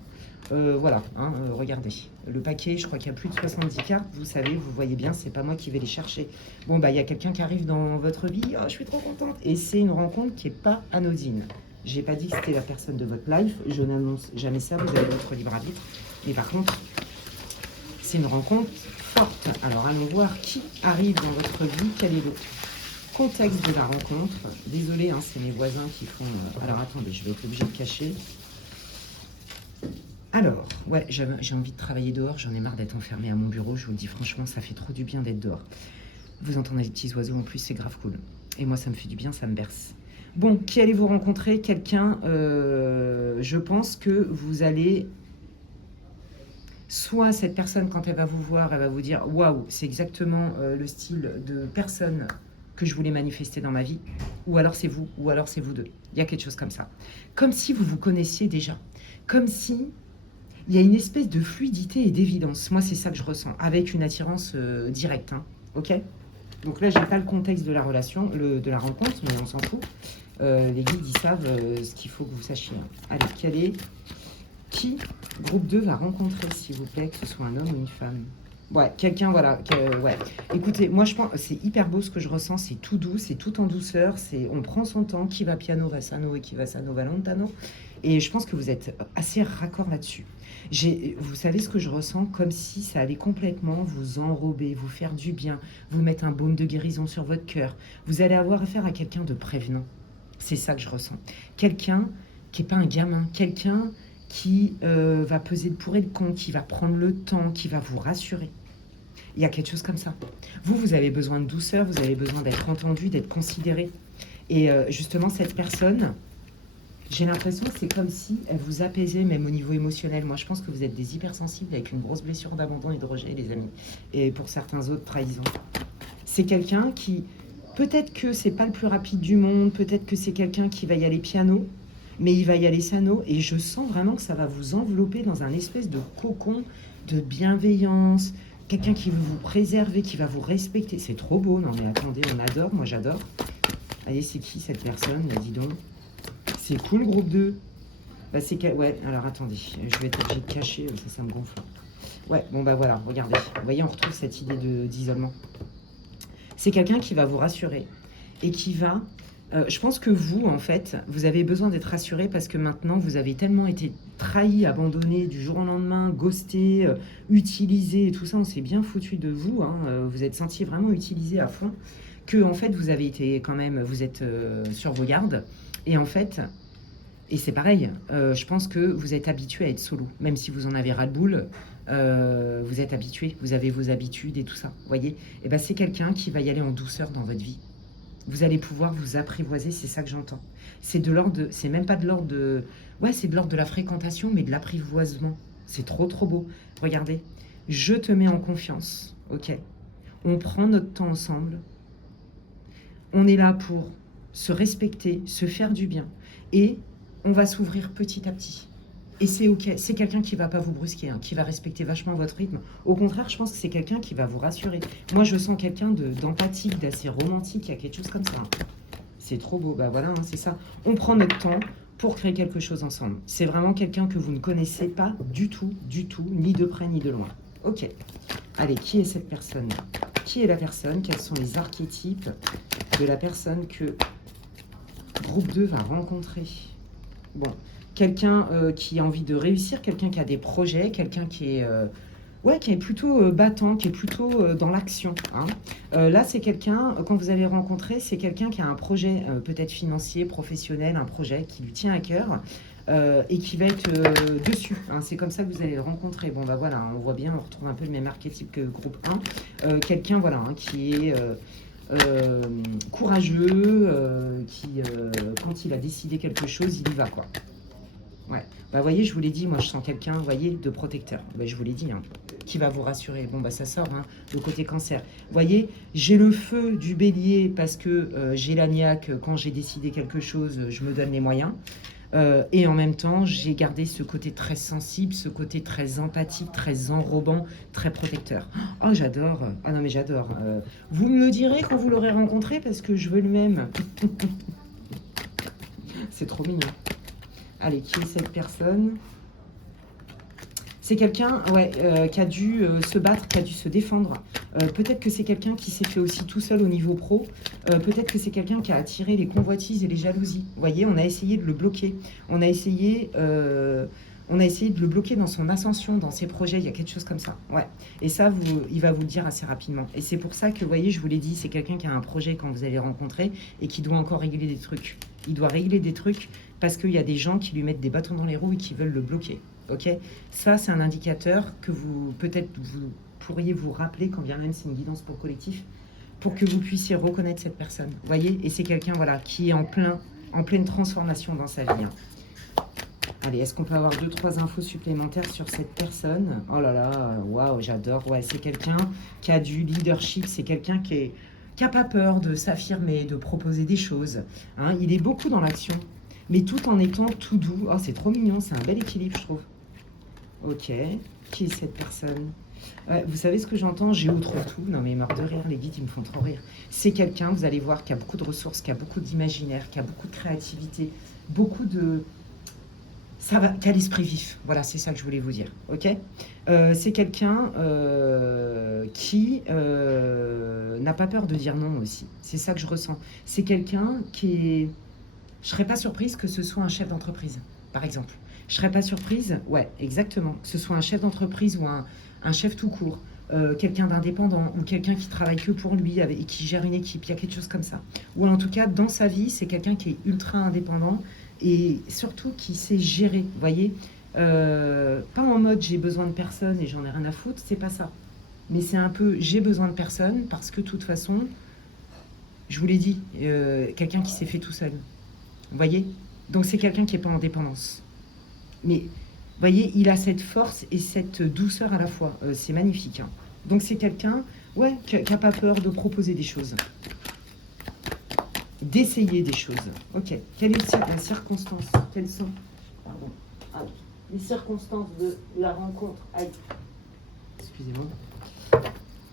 voilà, hein, regardez. Le paquet, je crois qu'il y a plus de 70 cartes. Vous savez, vous voyez bien, c'est pas moi qui vais les chercher. Bon, bah, il y a quelqu'un qui arrive dans votre vie. Oh, je suis trop contente. Et c'est une rencontre qui n'est pas anodine. J'ai pas dit que c'était la personne de votre life. Je n'annonce jamais ça. Vous avez votre libre arbitre. Mais par contre, c'est une rencontre forte. Alors, allons voir qui arrive dans votre vie. Quel est le contexte de la rencontre? Désolée, hein, c'est mes voisins qui font... Alors, attendez, je vais être obligée de cacher. Alors, ouais, j'ai envie de travailler dehors, j'en ai marre d'être enfermée à mon bureau, je vous le dis franchement, ça fait trop du bien d'être dehors. Vous entendez les petits oiseaux en plus, c'est grave cool. Et moi, ça me fait du bien, ça me berce. Bon, qui allez-vous rencontrer? Quelqu'un, je pense que vous allez... Soit cette personne, quand elle va vous voir, elle va vous dire « Waouh, c'est exactement le style de personne que je voulais manifester dans ma vie. » Ou alors c'est vous, ou alors c'est vous deux. Il y a quelque chose comme ça. Comme si vous vous connaissiez déjà. Comme si... Il y a une espèce de fluidité et d'évidence. Moi, c'est ça que je ressens, avec une attirance directe. Hein. Ok? Donc là, j'ai pas le contexte de la relation, de la rencontre, mais on s'en fout. Les guides, ils savent ce qu'il faut que vous sachiez. Hein. Allez, qui, groupe 2, va rencontrer, s'il vous plaît, que ce soit un homme ou une femme? Ouais, quelqu'un, voilà. Ouais. Écoutez, moi, je pense c'est hyper beau ce que je ressens. C'est tout doux, c'est tout en douceur. On prend son temps. Qui va piano va sano et qui va sano va lontano. Et je pense que vous êtes assez raccord là-dessus. Vous savez ce que je ressens? Comme si ça allait complètement vous enrober, vous faire du bien, vous mettre un baume de guérison sur votre cœur. Vous allez avoir affaire à quelqu'un de prévenant. C'est ça que je ressens. Quelqu'un qui n'est pas un gamin. Quelqu'un qui va peser le pour et le contre, qui va prendre le temps, qui va vous rassurer. Il y a quelque chose comme ça. Vous avez besoin de douceur, vous avez besoin d'être entendu, d'être considéré. Et justement, cette personne... J'ai l'impression que c'est comme si elle vous apaisait, même au niveau émotionnel. Moi, je pense que vous êtes des hypersensibles avec une grosse blessure d'abandon et de rejet, les amis. Et pour certains autres, trahison. C'est quelqu'un qui... Peut-être que c'est pas le plus rapide du monde, peut-être que c'est quelqu'un qui va y aller piano, mais il va y aller sano. Et je sens vraiment que ça va vous envelopper dans un espèce de cocon de bienveillance. Quelqu'un qui veut vous préserver, qui va vous respecter. C'est trop beau. Non mais attendez, on adore. Moi, j'adore. Allez, c'est qui cette personne? Là, dis donc. C'est cool, groupe 2. Bah, ouais, alors attendez, je vais être obligé de cacher, ça me gonfle. Ouais, bon bah voilà, regardez. Vous voyez, on retrouve cette idée d'isolement. C'est quelqu'un qui va vous rassurer et qui va... je pense que vous, en fait, vous avez besoin d'être rassuré parce que maintenant, vous avez tellement été trahi, abandonné du jour au lendemain, ghosté, utilisé et tout ça, on s'est bien foutu de vous. Hein, vous êtes senti vraiment utilisé à fond. Que, en fait, vous avez été quand même... Vous êtes sur vos gardes. Et en fait... Et c'est pareil, je pense que vous êtes habitué à être solo. Même si vous en avez ras-le-boule, vous êtes habitué, vous avez vos habitudes et tout ça. Vous voyez? Et ben c'est quelqu'un qui va y aller en douceur dans votre vie. Vous allez pouvoir vous apprivoiser, c'est ça que j'entends. C'est même pas de l'ordre de, ouais, c'est de l'ordre de la fréquentation, mais de l'apprivoisement. C'est trop, trop beau. Regardez, je te mets en confiance, ok? On prend notre temps ensemble. On est là pour se respecter, se faire du bien. Et on va s'ouvrir petit à petit. Et c'est ok, c'est quelqu'un qui va pas vous brusquer, hein, qui va respecter vachement votre rythme. Au contraire, je pense que c'est quelqu'un qui va vous rassurer. Moi, je sens quelqu'un d'empathique, d'assez romantique, il y a quelque chose comme ça. C'est trop beau, bah voilà, hein, c'est ça. On prend notre temps pour créer quelque chose ensemble. C'est vraiment quelqu'un que vous ne connaissez pas du tout, ni de près ni de loin. Ok, allez, qui est cette personne? Qui est la personne? Quels sont les archétypes de la personne que groupe 2 va rencontrer? Bon, quelqu'un qui a envie de réussir, quelqu'un qui a des projets, quelqu'un qui est, ouais, qui est plutôt battant, qui est plutôt dans l'action. Hein. Là, c'est quelqu'un, quand vous allez rencontrer, c'est quelqu'un qui a un projet peut-être financier, professionnel, un projet qui lui tient à cœur et qui va être dessus. Hein. C'est comme ça que vous allez le rencontrer. Bon, bah voilà, on voit bien, on retrouve un peu le même archétype que groupe 1. Quelqu'un, voilà, hein, qui est... courageux, qui, quand il a décidé quelque chose, il y va, quoi. Ouais, bah vous voyez, je vous l'ai dit, moi je sens quelqu'un, vous voyez, de protecteur. Bah, je vous l'ai dit, hein, qui va vous rassurer. Bon, bah ça sort, hein, le côté cancer. Vous voyez, j'ai le feu du bélier parce que j'ai la niaque, quand j'ai décidé quelque chose, je me donne les moyens. Et en même temps, j'ai gardé ce côté très sensible, ce côté très empathique, très enrobant, très protecteur. Oh, j'adore. Ah non, mais j'adore. Vous me le direz quand vous l'aurez rencontré parce que je veux le même. C'est trop mignon. Allez, qui est cette personne? C'est quelqu'un, ouais, qui a dû se battre, qui a dû se défendre. Peut-être que c'est quelqu'un qui s'est fait aussi tout seul au niveau pro. Peut-être que c'est quelqu'un qui a attiré les convoitises et les jalousies. Vous voyez, on a essayé de le bloquer. On a essayé de le bloquer dans son ascension, dans ses projets. Il y a quelque chose comme ça. Ouais. Et ça, il va vous le dire assez rapidement. Et c'est pour ça que, vous voyez, je vous l'ai dit, c'est quelqu'un qui a un projet quand vous allez le rencontrer et qui doit encore régler des trucs. Il doit régler des trucs parce qu'il y a des gens qui lui mettent des bâtons dans les roues et qui veulent le bloquer. Ok, ça c'est un indicateur que vous peut-être vous pourriez vous rappeler quand bien même c'est une guidance pour collectif, pour que vous puissiez reconnaître cette personne. Vous voyez, et c'est quelqu'un voilà qui est en pleine transformation dans sa vie. Hein. Allez, est-ce qu'on peut avoir 2-3 infos supplémentaires sur cette personne? Oh là là, waouh, j'adore. Ouais, c'est quelqu'un qui a du leadership, c'est quelqu'un qui a pas peur de s'affirmer, de proposer des choses. Hein. Il est beaucoup dans l'action, mais tout en étant tout doux. Oh, c'est trop mignon, c'est un bel équilibre, je trouve. Ok, qui est cette personne? Vous savez ce que j'entends? J'ai ou trop tout. Non mais mort de rire, les guides ils me font trop rire. C'est quelqu'un, vous allez voir, qui a beaucoup de ressources, qui a beaucoup d'imaginaire, qui a beaucoup de créativité, beaucoup de... Ça va, qui a l'esprit vif. Voilà, c'est ça que je voulais vous dire. Ok, c'est quelqu'un qui n'a pas peur de dire non aussi. C'est ça que je ressens. C'est quelqu'un qui est... Je ne serais pas surprise que ce soit un chef d'entreprise, par exemple. Je ne serais pas surprise, ouais, exactement, que ce soit un chef d'entreprise ou un chef tout court, quelqu'un d'indépendant ou quelqu'un qui travaille que pour lui et qui gère une équipe, il y a quelque chose comme ça. Ou en tout cas, dans sa vie, c'est quelqu'un qui est ultra indépendant et surtout qui sait gérer, vous voyez. Pas en mode j'ai besoin de personne et j'en ai rien à foutre, c'est pas ça. Mais c'est un peu j'ai besoin de personne parce que de toute façon, je vous l'ai dit, quelqu'un qui s'est fait tout seul. Vous voyez? Donc c'est quelqu'un qui n'est pas en dépendance. Mais, vous voyez, il a cette force et cette douceur à la fois. C'est magnifique. Hein. Donc c'est quelqu'un, ouais, qui n'a pas peur de proposer des choses. D'essayer des choses. Ok. Quelle est la circonstance? Quelles sont pardon. Ah, les circonstances de la rencontre? Aïe. Excusez-moi.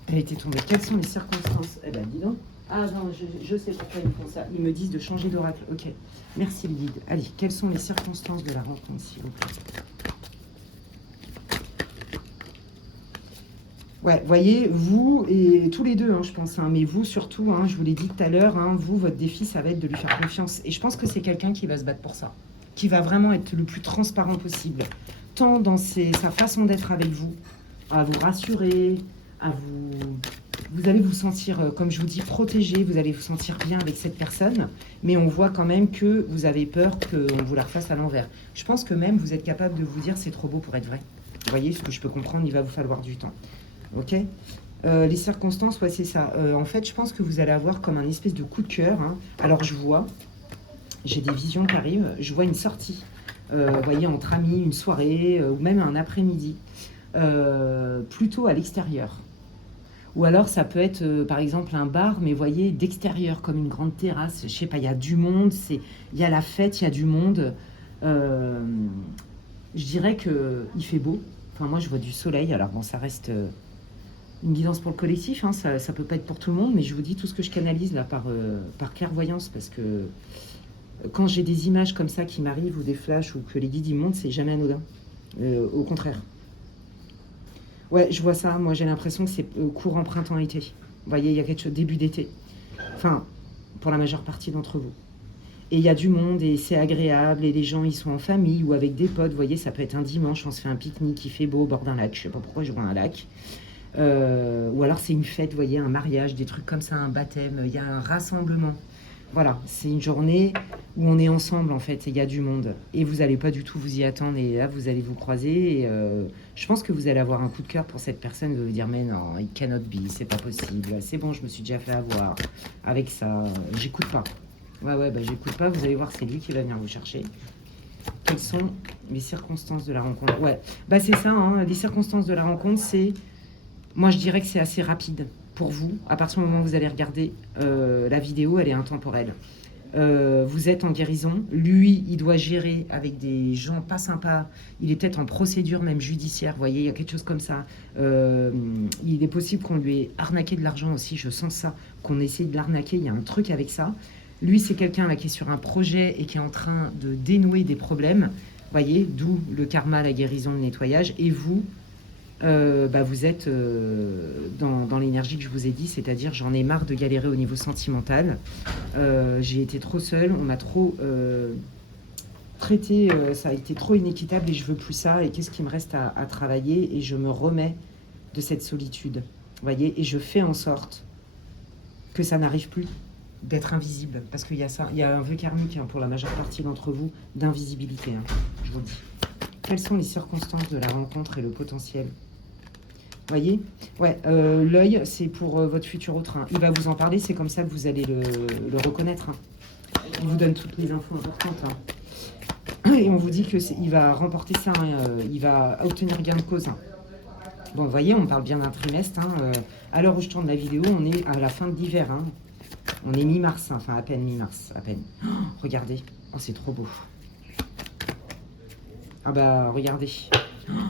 Elle était tombée. Quelles sont les circonstances? Eh ben, dis donc. Ah non, je sais pourquoi ils font ça. Ils me disent de changer d'oracle. Ok. Merci le guide. Allez, quelles sont les circonstances de la rencontre, s'il vous plaît? Ouais, voyez, vous et tous les deux, hein, je pense, hein, mais vous surtout, hein, je vous l'ai dit tout à l'heure, hein, vous, votre défi, ça va être de lui faire confiance. Et je pense que c'est quelqu'un qui va se battre pour ça, qui va vraiment être le plus transparent possible, tant dans sa façon d'être avec vous, à vous rassurer, à vous vous allez vous sentir, comme je vous dis, protégé, vous allez vous sentir bien avec cette personne, mais on voit quand même que vous avez peur qu'on vous la refasse à l'envers. Je pense que même vous êtes capable de vous dire c'est trop beau pour être vrai. Vous voyez, ce que je peux comprendre, il va vous falloir du temps. Ok. Les circonstances, ouais, c'est ça. En fait, je pense que vous allez avoir comme un espèce de coup de cœur. Hein. Alors, je vois, j'ai des visions qui arrivent, je vois une sortie, vous voyez, entre amis, une soirée, ou même un après-midi, plutôt à l'extérieur. Ou alors, ça peut être, par exemple, un bar, mais vous voyez, d'extérieur, comme une grande terrasse. Je sais pas, il y a du monde, il y a la fête, il y a du monde. Euh, je dirais qu'il fait beau. Enfin, moi, je vois du soleil. Alors, bon, ça reste une guidance pour le collectif. Hein, ça peut pas être pour tout le monde, mais je vous dis tout ce que je canalise là par clairvoyance, parce que quand j'ai des images comme ça qui m'arrivent, ou des flashs, ou que les guides y montent, c'est jamais anodin. Au contraire. Ouais, je vois ça. Moi, j'ai l'impression que c'est courant printemps-été. Vous voyez, il y a quelque chose, début d'été. Enfin, pour la majeure partie d'entre vous. Et il y a du monde, et c'est agréable, et les gens, ils sont en famille ou avec des potes. Vous voyez, ça peut être un dimanche, on se fait un pique-nique, il fait beau au bord d'un lac. Je sais pas pourquoi je vois un lac. Ou alors c'est une fête, vous voyez, un mariage, des trucs comme ça, un baptême. Il y a un rassemblement. Voilà, c'est une journée où on est ensemble en fait, et il y a du monde. Et vous n'allez pas du tout vous y attendre, et là vous allez vous croiser. Et, je pense que vous allez avoir un coup de cœur pour cette personne, vous vous dire mais non, it cannot be, c'est pas possible. C'est bon, je me suis déjà fait avoir avec ça, j'écoute pas. Ouais, bah j'écoute pas, vous allez voir, c'est lui qui va venir vous chercher. Quelles sont les circonstances de la rencontre? Ouais, bah c'est ça, hein, les circonstances de la rencontre, c'est... Moi je dirais que c'est assez rapide pour vous. À partir du moment où vous allez regarder la vidéo, elle est intemporelle. Vous êtes en guérison. Lui, il doit gérer avec des gens pas sympas. Il est peut-être en procédure même judiciaire. Vous voyez, il y a quelque chose comme ça. Il est possible qu'on lui ait arnaqué de l'argent aussi. Je sens ça, qu'on essaie de l'arnaquer. Il y a un truc avec ça. Lui, c'est quelqu'un là qui est sur un projet et qui est en train de dénouer des problèmes. Vous voyez, d'où le karma, la guérison, le nettoyage. Et vous, vous êtes dans l'énergie que je vous ai dit, c'est-à-dire j'en ai marre de galérer au niveau sentimental. J'ai été trop seule, on m'a trop traité, ça a été trop inéquitable et je veux plus ça. Et qu'est-ce qui me reste à travailler? Et je me remets de cette solitude, vous voyez, et je fais en sorte que ça n'arrive plus, d'être invisible, parce qu'il y a ça, il y a un vœu karmique, hein, pour la majeure partie d'entre vous, d'invisibilité, hein, je vous le dis. Quelles sont les circonstances de la rencontre et le potentiel? Voyez, ouais, l'œil, c'est pour votre futur au train. Il va vous en parler, c'est comme ça que vous allez le reconnaître. Hein. Il vous donne toutes les infos importantes. Hein. Et on vous dit que il va remporter ça, hein, il va obtenir gain de cause. Hein. Bon, vous voyez, on parle bien d'un trimestre. Hein, à l'heure où je tourne la vidéo, on est à la fin de l'hiver. Hein. On est mi-mars, hein, enfin à peine mi-mars, à peine. Oh, regardez, oh, c'est trop beau. Ah bah, regardez.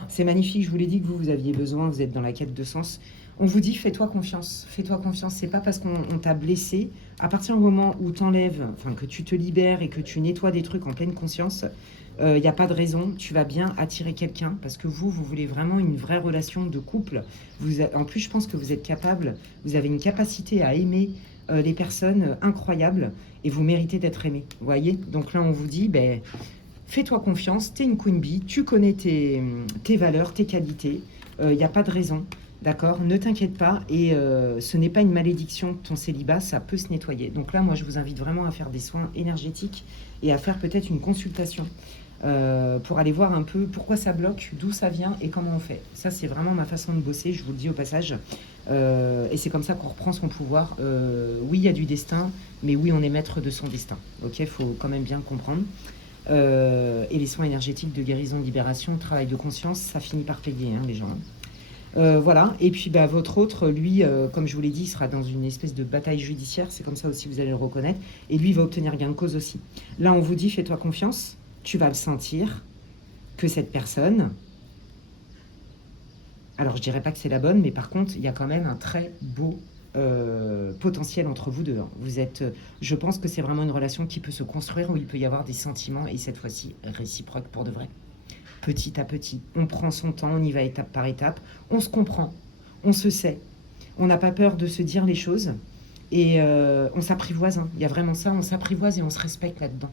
C'est magnifique, je vous l'ai dit que vous aviez besoin, vous êtes dans la quête de sens. On vous dit, fais-toi confiance, fais-toi confiance. C'est pas parce qu'on t'a blessé. À partir du moment où t'enlèves, enfin que tu te libères et que tu nettoies des trucs en pleine conscience, il n'y a pas de raison, tu vas bien attirer quelqu'un parce que vous voulez vraiment une vraie relation de couple. En plus, je pense que vous êtes capable, vous avez une capacité à aimer les personnes incroyables et vous méritez d'être aimé. Vous voyez? Donc là, on vous dit, ben... Fais-toi confiance, t'es une Queen Bee, tu connais tes valeurs, tes qualités, il n'y a pas de raison, d'accord? Ne t'inquiète pas, et ce n'est pas une malédiction, ton célibat, ça peut se nettoyer. Donc là, moi, je vous invite vraiment à faire des soins énergétiques et à faire peut-être une consultation pour aller voir un peu pourquoi ça bloque, d'où ça vient et comment on fait. Ça, c'est vraiment ma façon de bosser, je vous le dis au passage. Et c'est comme ça qu'on reprend son pouvoir. Oui, il y a du destin, mais oui, on est maître de son destin. Ok, il faut quand même bien le comprendre. Et les soins énergétiques de guérison, de libération, travail de conscience, ça finit par payer, hein, les gens. Voilà, et puis votre autre, lui, comme je vous l'ai dit, il sera dans une espèce de bataille judiciaire, c'est comme ça aussi vous allez le reconnaître, et lui il va obtenir gain de cause aussi. Là, on vous dit, fais-toi confiance, tu vas le sentir, que cette personne... Alors, je dirais pas que c'est la bonne, mais par contre, il y a quand même un très beau potentiel entre vous deux. Vous êtes, je pense que c'est vraiment une relation qui peut se construire, où il peut y avoir des sentiments, et cette fois-ci, réciproques pour de vrai. Petit à petit, on prend son temps, on y va étape par étape, on se comprend, on se sait, on n'a pas peur de se dire les choses, et on s'apprivoise, hein. Il y a vraiment ça, on s'apprivoise et on se respecte là-dedans.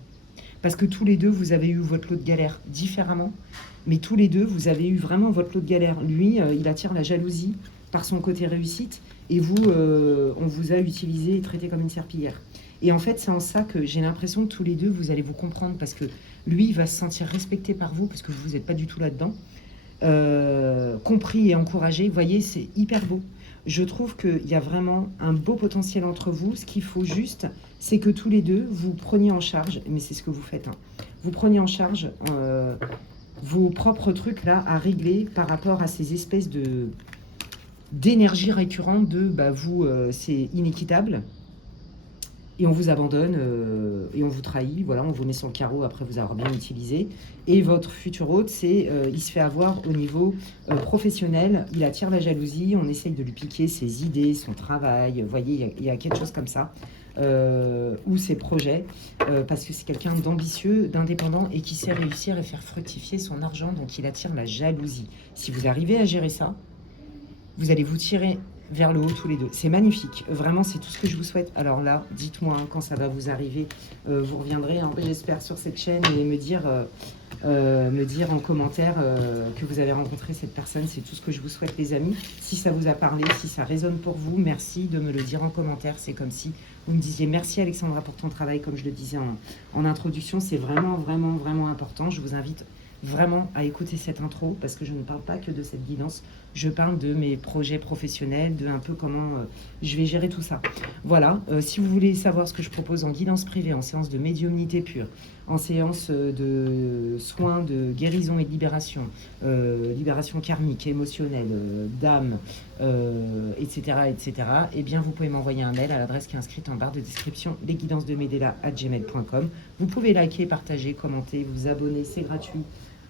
Parce que tous les deux, vous avez eu votre lot de galères différemment, mais tous les deux, vous avez eu vraiment votre lot de galères. Lui, il attire la jalousie par son côté réussite, et vous, on vous a utilisé et traité comme une serpillière. Et en fait, c'est en ça que j'ai l'impression que tous les deux, vous allez vous comprendre, parce que lui, il va se sentir respecté par vous, parce que vous n'êtes pas du tout là-dedans, compris et encouragé. Vous voyez, c'est hyper beau. Je trouve qu'il y a vraiment un beau potentiel entre vous. Ce qu'il faut juste, c'est que tous les deux, vous preniez en charge, mais c'est ce que vous faites, hein, vous preniez en charge vos propres trucs là à régler par rapport à ces espèces d'énergie récurrente de vous, c'est inéquitable. Et on vous abandonne et on vous trahit, voilà, on vous met sur le carreau après vous avoir bien utilisé. Et votre futur hôte, c'est il se fait avoir au niveau professionnel, il attire la jalousie, on essaye de lui piquer ses idées, son travail, vous voyez, il y a quelque chose comme ça, ou ses projets, parce que c'est quelqu'un d'ambitieux, d'indépendant et qui sait réussir et faire fructifier son argent, donc il attire la jalousie. Si vous arrivez à gérer ça, vous allez vous tirer vers le haut tous les deux. C'est magnifique. Vraiment, c'est tout ce que je vous souhaite. Alors là, dites-moi quand ça va vous arriver. Vous reviendrez, hein, j'espère, sur cette chaîne et me dire en commentaire que vous avez rencontré cette personne. C'est tout ce que je vous souhaite, les amis. Si ça vous a parlé, si ça résonne pour vous, merci de me le dire en commentaire. C'est comme si vous me disiez merci Alexandra pour ton travail, comme je le disais en introduction. C'est vraiment, vraiment, vraiment important. Je vous invite vraiment à écouter cette intro parce que je ne parle pas que de cette guidance, je parle de mes projets professionnels, de un peu comment je vais gérer tout ça. Voilà, si vous voulez savoir ce que je propose en guidance privée, en séance de médiumnité pure, en séance de soins de guérison et de libération, libération karmique, émotionnelle, d'âme, etc., etc., eh bien vous pouvez m'envoyer un mail à l'adresse qui est inscrite en barre de description, lesguidancesdemedela@gmail.com. Vous pouvez liker, partager, commenter, vous abonner, c'est gratuit.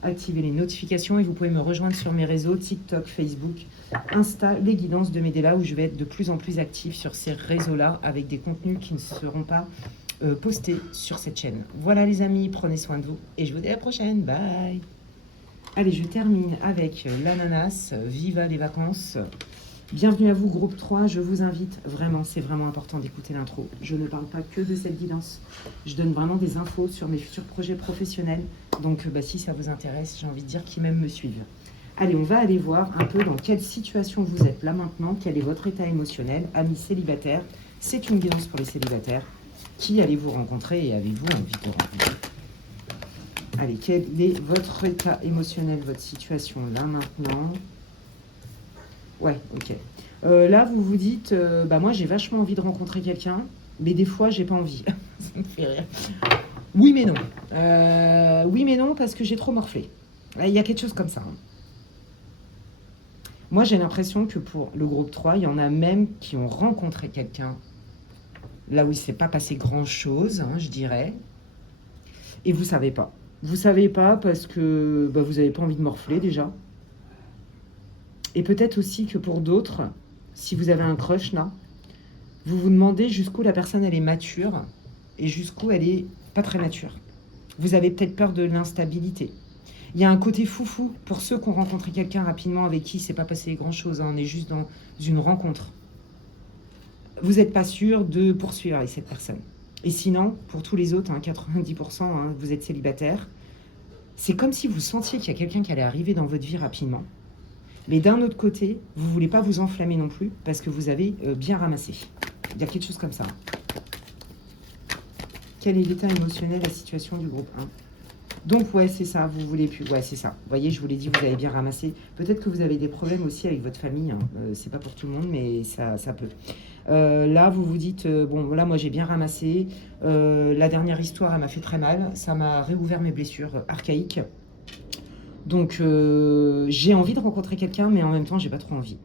Activez les notifications et vous pouvez me rejoindre sur mes réseaux TikTok, Facebook, Insta, les guidances de Medela, où je vais être de plus en plus active sur ces réseaux-là avec des contenus qui ne seront pas postés sur cette chaîne. Voilà les amis, prenez soin de vous et je vous dis à la prochaine. Bye. Allez, je termine avec l'ananas. Viva les vacances. Bienvenue à vous, groupe 3. Je vous invite vraiment, c'est vraiment important d'écouter l'intro. Je ne parle pas que de cette guidance. Je donne vraiment des infos sur mes futurs projets professionnels. Donc, si ça vous intéresse, j'ai envie de dire qui même me suivent. Allez, on va aller voir un peu dans quelle situation vous êtes là maintenant. Quel est votre état émotionnel, amis célibataires. C'est une guidance pour les célibataires. Qui allez-vous rencontrer et avez-vous envie de rencontrer? Allez, quel est votre état émotionnel, votre situation là maintenant? Ouais, ok. Là, vous vous dites, moi, j'ai vachement envie de rencontrer quelqu'un, mais des fois, j'ai pas envie. Ça me fait rire. Oui, mais non. Oui, mais non, parce que j'ai trop morflé. Il y a quelque chose comme ça. Hein. Moi, j'ai l'impression que pour le groupe 3, il y en a même qui ont rencontré quelqu'un, là où il ne s'est pas passé grand-chose, hein, je dirais, et vous savez pas. Vous savez pas parce que vous n'avez pas envie de morfler, déjà. Et peut-être aussi que pour d'autres, si vous avez un crush là, vous vous demandez jusqu'où la personne elle est mature et jusqu'où elle est pas très mature. Vous avez peut-être peur de l'instabilité. Il y a un côté foufou pour ceux qui ont rencontré quelqu'un rapidement avec qui il ne s'est pas passé grand-chose. Hein, on est juste dans une rencontre. Vous n'êtes pas sûr de poursuivre avec cette personne. Et sinon, pour tous les autres, 90%, vous êtes célibataire. C'est comme si vous sentiez qu'il y a quelqu'un qui allait arriver dans votre vie rapidement. Mais d'un autre côté, vous ne voulez pas vous enflammer non plus parce que vous avez bien ramassé. Il y a quelque chose comme ça. Quel est l'état émotionnel, la situation du groupe 1? Donc, ouais, c'est ça, vous voulez plus. Ouais, c'est ça. Vous voyez, je vous l'ai dit, vous avez bien ramassé. Peut-être que vous avez des problèmes aussi avec votre famille. Hein. C'est pas pour tout le monde, mais ça peut. Là, vous vous dites, là, moi, j'ai bien ramassé. La dernière histoire, elle m'a fait très mal. Ça m'a réouvert mes blessures archaïques. Donc, j'ai envie de rencontrer quelqu'un, mais en même temps, j'ai pas trop envie.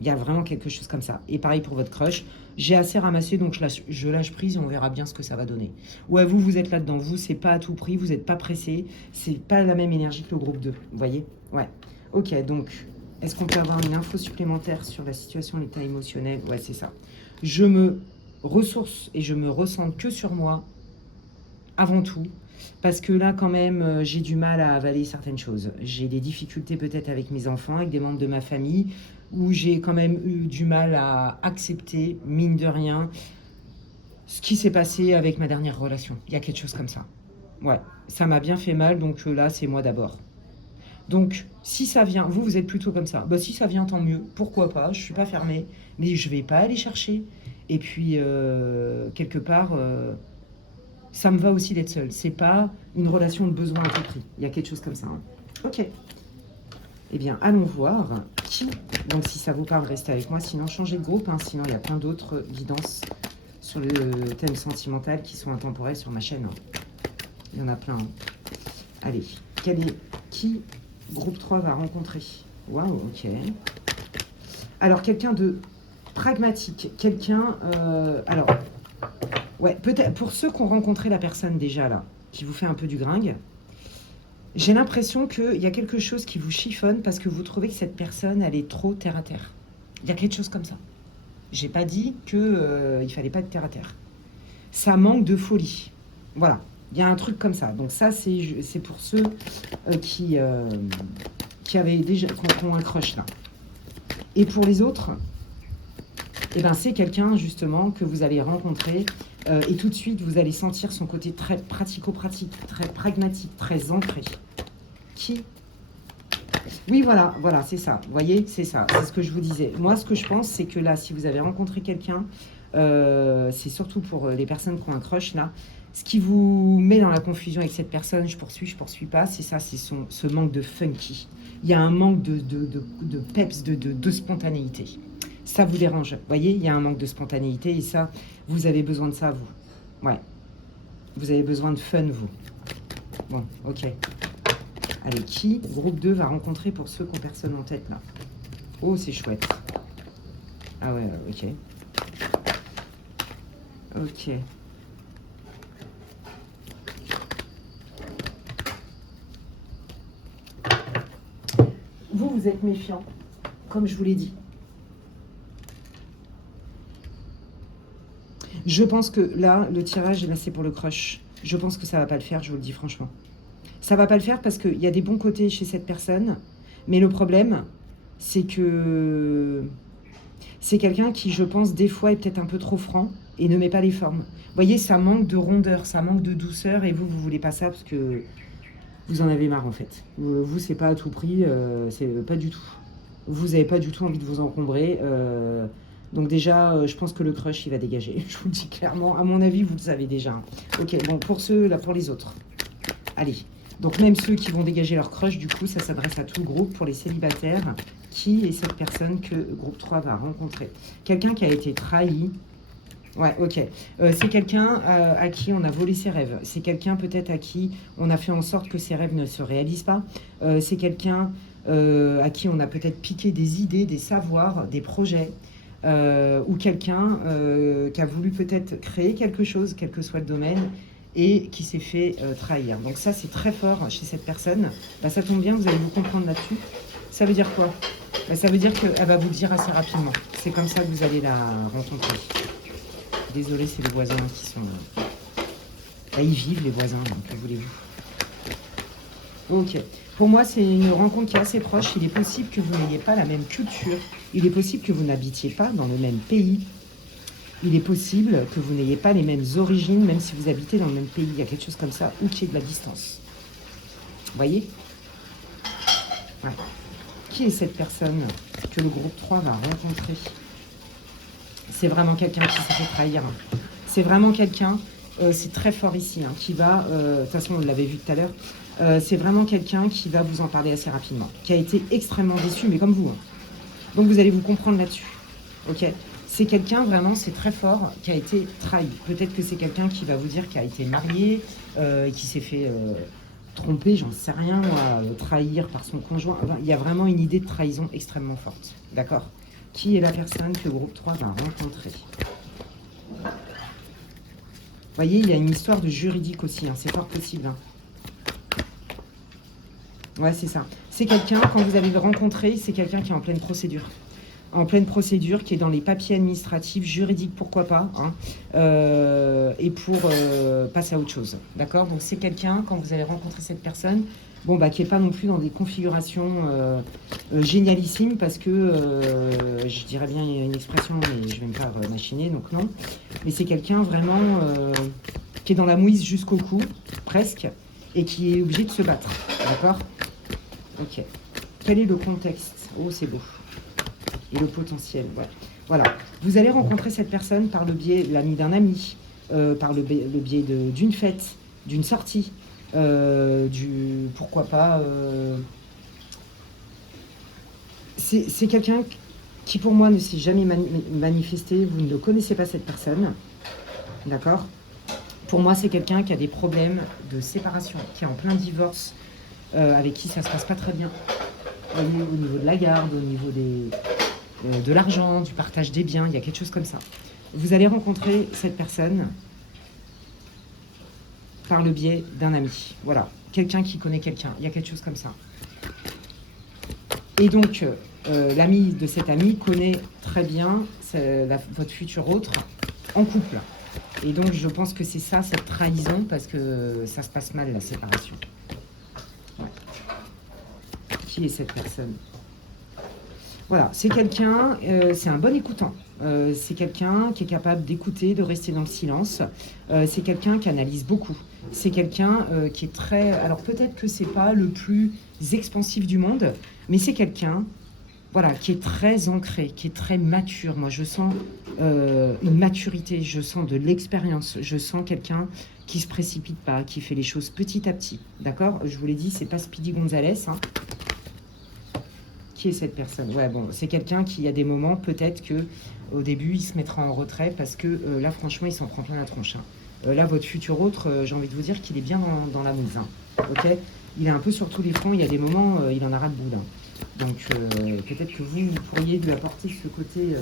Il y a vraiment quelque chose comme ça. Et pareil pour votre crush. J'ai assez ramassé, donc je lâche prise et on verra bien ce que ça va donner. Ouais, vous êtes là-dedans. Vous, c'est pas à tout prix. Vous n'êtes pas pressé. C'est pas la même énergie que le groupe 2. Vous voyez? Ouais. Ok, donc, est-ce qu'on peut avoir une info supplémentaire sur la situation, l'état émotionnel? Ouais, c'est ça. Je me ressource et je me ressens que sur moi, avant tout. Parce que là, quand même, j'ai du mal à avaler certaines choses. J'ai des difficultés peut-être avec mes enfants, avec des membres de ma famille, où j'ai quand même eu du mal à accepter, mine de rien, ce qui s'est passé avec ma dernière relation. Il y a quelque chose comme ça. Ouais, ça m'a bien fait mal, donc là, c'est moi d'abord. Donc, si ça vient, vous êtes plutôt comme ça. Bah, si ça vient, tant mieux. Pourquoi pas? Je suis pas fermée. Mais je vais pas aller chercher. Et puis, quelque part, ça me va aussi d'être seule. C'est pas une relation de besoin à tout prix. Il y a quelque chose comme ça. Hein. Ok. Eh bien, allons voir qui. Donc, si ça vous parle, restez avec moi. Sinon, changez de groupe. Hein. Sinon, il y a plein d'autres guidances sur le thème sentimental qui sont intemporels sur ma chaîne. Hein. Il y en a plein. Hein. Allez, qui groupe 3 va rencontrer? Waouh, ok. Alors, quelqu'un de pragmatique. Quelqu'un... alors, ouais, peut-être pour ceux qui ont rencontré la personne déjà là, qui vous fait un peu du gringue, j'ai l'impression qu'il y a quelque chose qui vous chiffonne parce que vous trouvez que cette personne, elle est trop terre à terre. Il y a quelque chose comme ça. J'ai pas dit que il fallait pas être terre à terre. Ça manque de folie. Voilà. Il y a un truc comme ça. Donc ça, c'est pour ceux qui avaient déjà qui ont un crush là. Et pour les autres, eh ben, c'est quelqu'un justement que vous allez rencontrer et tout de suite, vous allez sentir son côté très pratico-pratique, très pragmatique, très ancré. Qui? Oui, voilà, c'est ça. Vous voyez, c'est ça. C'est ce que je vous disais. Moi, ce que je pense, c'est que là, si vous avez rencontré quelqu'un, c'est surtout pour les personnes qui ont un crush là, ce qui vous met dans la confusion avec cette personne, je poursuis pas, c'est ça, c'est ce manque de funky. Il y a un manque de peps, de spontanéité. Ça vous dérange, vous voyez, il y a un manque de spontanéité et ça, vous avez besoin de ça, vous. Ouais. Vous avez besoin de fun, vous. Bon, ok. Allez, qui, groupe 2, va rencontrer pour ceux qui ont personne en tête, là? Oh, c'est chouette. Ah ouais, ok. Ok. Vous êtes méfiant, comme je vous l'ai dit. Je pense que là, le tirage, là, c'est pour le crush. Je pense que ça va pas le faire, je vous le dis franchement. Ça va pas le faire parce qu'il y a des bons côtés chez cette personne. Mais le problème, c'est que c'est quelqu'un qui, je pense, des fois est peut-être un peu trop franc et ne met pas les formes. Vous voyez, ça manque de rondeur, ça manque de douceur et vous voulez pas ça parce que vous en avez marre en fait. Vous, c'est pas à tout prix, c'est pas du tout. Vous n'avez pas du tout envie de vous encombrer. Donc déjà, je pense que le crush, il va dégager. Je vous le dis clairement. À mon avis, vous le savez déjà. Ok, bon, pour ceux, là, pour les autres. Allez. Donc même ceux qui vont dégager leur crush, du coup, ça s'adresse à tout le groupe. Pour les célibataires, qui est cette personne que groupe 3 va rencontrer? Quelqu'un qui a été trahi. Ouais, ok. C'est quelqu'un à qui on a volé ses rêves. C'est quelqu'un peut-être à qui on a fait en sorte que ses rêves ne se réalisent pas. C'est quelqu'un à qui on a peut-être piqué des idées, des savoirs, des projets. Ou quelqu'un qui a voulu peut-être créer quelque chose, quel que soit le domaine, et qui s'est fait trahir. Donc ça, c'est très fort chez cette personne. Bah, ça tombe bien, vous allez vous comprendre là-dessus. Ça veut dire quoi? Bah, ça veut dire qu'elle va vous le dire assez rapidement. C'est comme ça que vous allez la rencontrer. Désolée, c'est les voisins qui sont... Là, ils vivent, les voisins, donc que voulez-vous? Ok. Pour moi, c'est une rencontre qui est assez proche. Il est possible que vous n'ayez pas la même culture. Il est possible que vous n'habitiez pas dans le même pays. Il est possible que vous n'ayez pas les mêmes origines, même si vous habitez dans le même pays. Il y a quelque chose comme ça, ou qu'il y ait de la distance. Vous voyez? Ouais. Qui est cette personne que le groupe 3 va rencontrer? C'est vraiment quelqu'un qui s'est fait trahir. C'est vraiment quelqu'un, c'est très fort ici, hein, qui va... de toute façon, on l'avait vu tout à l'heure. C'est vraiment quelqu'un qui va vous en parler assez rapidement, qui a été extrêmement déçu, mais comme vous. Hein. Donc vous allez vous comprendre là-dessus. Ok? C'est quelqu'un vraiment, c'est très fort, qui a été trahi. Peut-être que c'est quelqu'un qui va vous dire qu'il a été marié, qui s'est fait tromper, j'en sais rien, moi, trahir par son conjoint. Enfin, il y a vraiment une idée de trahison extrêmement forte. D'accord? Qui est la personne que le groupe 3 va rencontrer? Vous voyez, il y a une histoire de juridique aussi, hein, c'est fort possible. Hein. Ouais, c'est ça. C'est quelqu'un, quand vous allez le rencontrer, c'est quelqu'un qui est en pleine procédure. En pleine procédure, qui est dans les papiers administratifs, juridiques, pourquoi pas, hein, et pour passer à autre chose. D'accord? Donc c'est quelqu'un, quand vous allez rencontrer cette personne, bon, bah, qui n'est pas non plus dans des configurations génialissimes, parce que, je dirais bien une expression, mais je ne vais me faire machiner, donc non. Mais c'est quelqu'un vraiment qui est dans la mouise jusqu'au cou, presque, et qui est obligé de se battre. D'accord? Ok. Quel est le contexte? Oh, c'est beau. Et le potentiel, ouais. Voilà. Vous allez rencontrer cette personne par le biais de l'ami d'un ami, par le biais d'une fête, d'une sortie, pourquoi pas... c'est quelqu'un qui, pour moi, ne s'est jamais manifesté. Vous ne le connaissez pas, cette personne. D'accord? Pour moi, c'est quelqu'un qui a des problèmes de séparation, qui est en plein divorce, avec qui ça ne se passe pas très bien. Au niveau de la garde, au niveau de l'argent, du partage des biens, il y a quelque chose comme ça. Vous allez rencontrer cette personne par le biais d'un ami. Voilà, quelqu'un qui connaît quelqu'un, il y a quelque chose comme ça. Et donc, l'ami de cet ami connaît très bien votre futur autre en couple. Et donc, je pense que c'est ça, cette trahison, parce que ça se passe mal, la séparation. Ouais. Qui est cette personne? Voilà, c'est quelqu'un, c'est un bon écoutant. C'est quelqu'un qui est capable d'écouter, de rester dans le silence. C'est quelqu'un qui analyse beaucoup. C'est quelqu'un qui est très... Alors peut-être que c'est pas le plus expansif du monde, mais c'est quelqu'un, voilà, qui est très ancré, qui est très mature. Moi, je sens une maturité, je sens de l'expérience, je sens quelqu'un qui se précipite pas, qui fait les choses petit à petit. D'accord? Je vous l'ai dit, c'est pas Speedy Gonzalez, hein. Qui est cette personne? Ouais, bon, c'est quelqu'un qui, à des moments, peut-être que au début, il se mettra en retrait parce que là, franchement, il s'en prend plein la tronche. Hein. Là, votre futur autre, j'ai envie de vous dire qu'il est bien dans la mouise. Hein. Ok? Il est un peu sur tous les fronts. Il y a des moments, il en a ras le bout. Hein. Donc, peut-être que vous pourriez lui apporter ce côté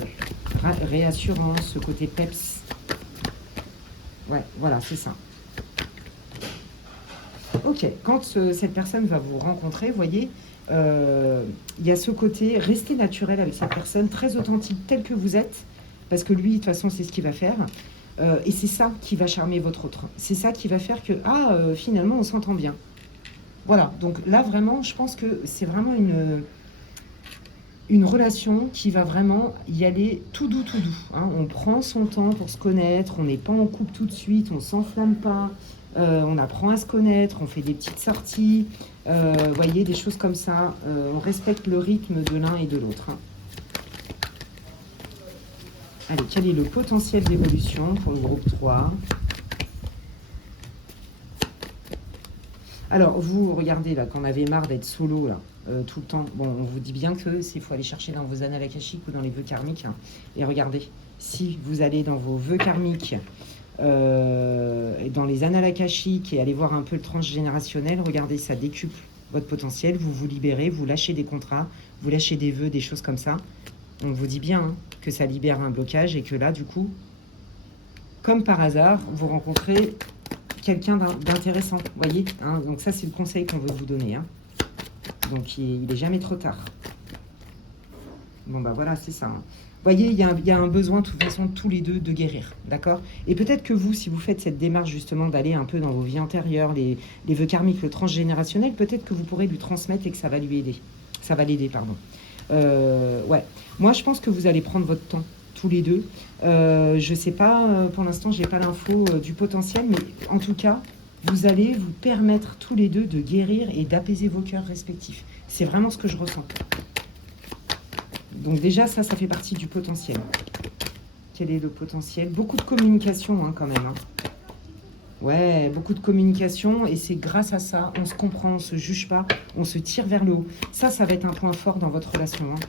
réassurance, ce côté peps. Ouais, voilà, c'est ça. Ok, quand cette personne va vous rencontrer, vous voyez, il y a ce côté, restez naturel avec cette personne, très authentique, tel que vous êtes, parce que lui, de toute façon, c'est ce qu'il va faire. Et c'est ça qui va charmer votre autre. C'est ça qui va faire que, finalement, on s'entend bien. Voilà, donc là, vraiment, je pense que c'est vraiment une relation qui va vraiment y aller tout doux, tout doux. Hein. On prend son temps pour se connaître, on n'est pas en couple tout de suite, on ne s'enflamme pas. On apprend à se connaître, on fait des petites sorties, vous voyez, des choses comme ça. On respecte le rythme de l'un et de l'autre. Hein. Allez, quel est le potentiel d'évolution pour le groupe 3? Alors, vous, regardez, là, quand on avait marre d'être solo, là, tout le temps, bon, on vous dit bien que il faut aller chercher dans vos annales akashiques ou dans les vœux karmiques. Hein, et regardez, si vous allez dans vos vœux karmiques, dans les annales akashiques et aller voir un peu le transgénérationnel, regardez, ça décuple votre potentiel, vous vous libérez, vous lâchez des contrats, vous lâchez des vœux, des choses comme ça. On vous dit bien hein, que ça libère un blocage et que là, du coup, comme par hasard, vous rencontrez quelqu'un d'intéressant, voyez hein, donc ça, c'est le conseil qu'on veut vous donner. Hein. Donc, il est jamais trop tard. Bon, bah voilà, c'est ça. Hein. Vous voyez, il y a un besoin, de toute façon, tous les deux, de guérir, d'accord? Et peut-être que vous, si vous faites cette démarche, justement, d'aller un peu dans vos vies antérieures, les vœux karmiques, le transgénérationnel, peut-être que vous pourrez lui transmettre et que ça va lui aider. Ça va l'aider, pardon. Ouais. Moi, je pense que vous allez prendre votre temps, tous les deux. Je sais pas, pour l'instant, j'ai pas l'info du potentiel, mais en tout cas, vous allez vous permettre tous les deux de guérir et d'apaiser vos cœurs respectifs. C'est vraiment ce que je ressens. Donc déjà, ça fait partie du potentiel. Quel est le potentiel? Beaucoup de communication, hein, quand même. Hein. Ouais, beaucoup de communication, et c'est grâce à ça, on se comprend, on ne se juge pas, on se tire vers le haut. Ça va être un point fort dans votre relation. Hein.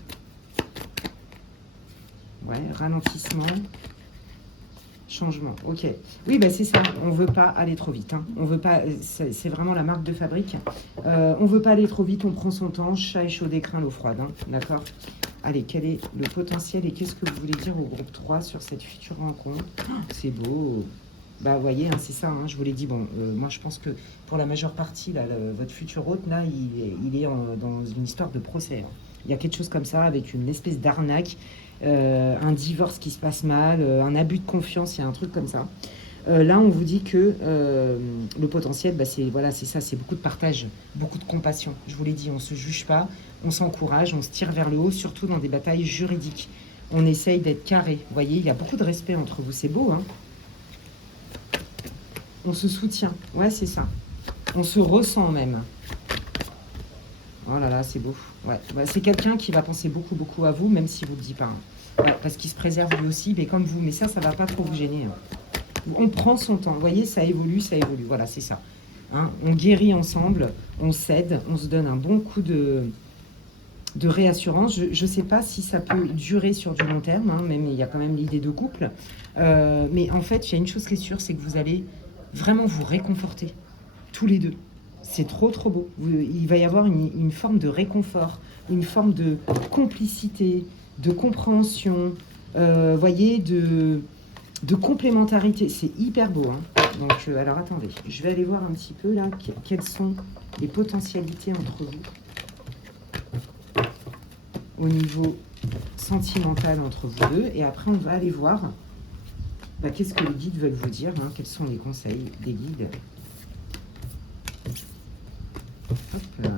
Ouais, ralentissement, changement. Ok. Oui, bah c'est ça. On veut pas aller trop vite. Hein. On veut pas. C'est vraiment la marque de fabrique. On veut pas aller trop vite. On prend son temps. Chat échaudé craint l'eau froide. Hein. D'accord. Allez, quel est le potentiel et qu'est-ce que vous voulez dire au groupe 3 sur cette future rencontre? C'est beau. Bah, vous voyez, hein, c'est ça, hein, je vous l'ai dit. Bon, moi, je pense que pour la majeure partie, là, votre futur hôte, là, il est dans une histoire de procès. Hein. Il y a quelque chose comme ça, avec une espèce d'arnaque, un divorce qui se passe mal, un abus de confiance, il y a un truc comme ça. Là, on vous dit que le potentiel, bah, c'est ça, c'est beaucoup de partage, beaucoup de compassion. Je vous l'ai dit, on ne se juge pas, on s'encourage, on se tire vers le haut, surtout dans des batailles juridiques. On essaye d'être carré. Vous voyez, il y a beaucoup de respect entre vous, c'est beau, hein. On se soutient, ouais, c'est ça. On se ressent même. Oh là là, c'est beau. Ouais. Ouais, c'est quelqu'un qui va penser beaucoup, beaucoup à vous, même si vous ne le dites pas. Hein. Ouais, parce qu'il se préserve lui aussi, mais comme vous. Mais ça va pas trop vous gêner. Hein. On prend son temps. Vous voyez, ça évolue, ça évolue. Voilà, c'est ça. Hein, on guérit ensemble, on s'aide, on se donne un bon coup de réassurance. Je ne sais pas si ça peut durer sur du long terme, hein, même il y a quand même l'idée de couple. Mais en fait, il y a une chose qui est sûre, c'est que vous allez vraiment vous réconforter, tous les deux. C'est trop, trop beau. Il va y avoir une forme de réconfort, une forme de complicité, de compréhension, voyez, de complémentarité. C'est hyper beau. Hein. Donc, alors attendez, je vais aller voir un petit peu là, quelles sont les potentialités entre vous au niveau sentimental entre vous deux. Et après, on va aller voir qu'est-ce que les guides veulent vous dire, hein, quels sont les conseils des guides. Hop là.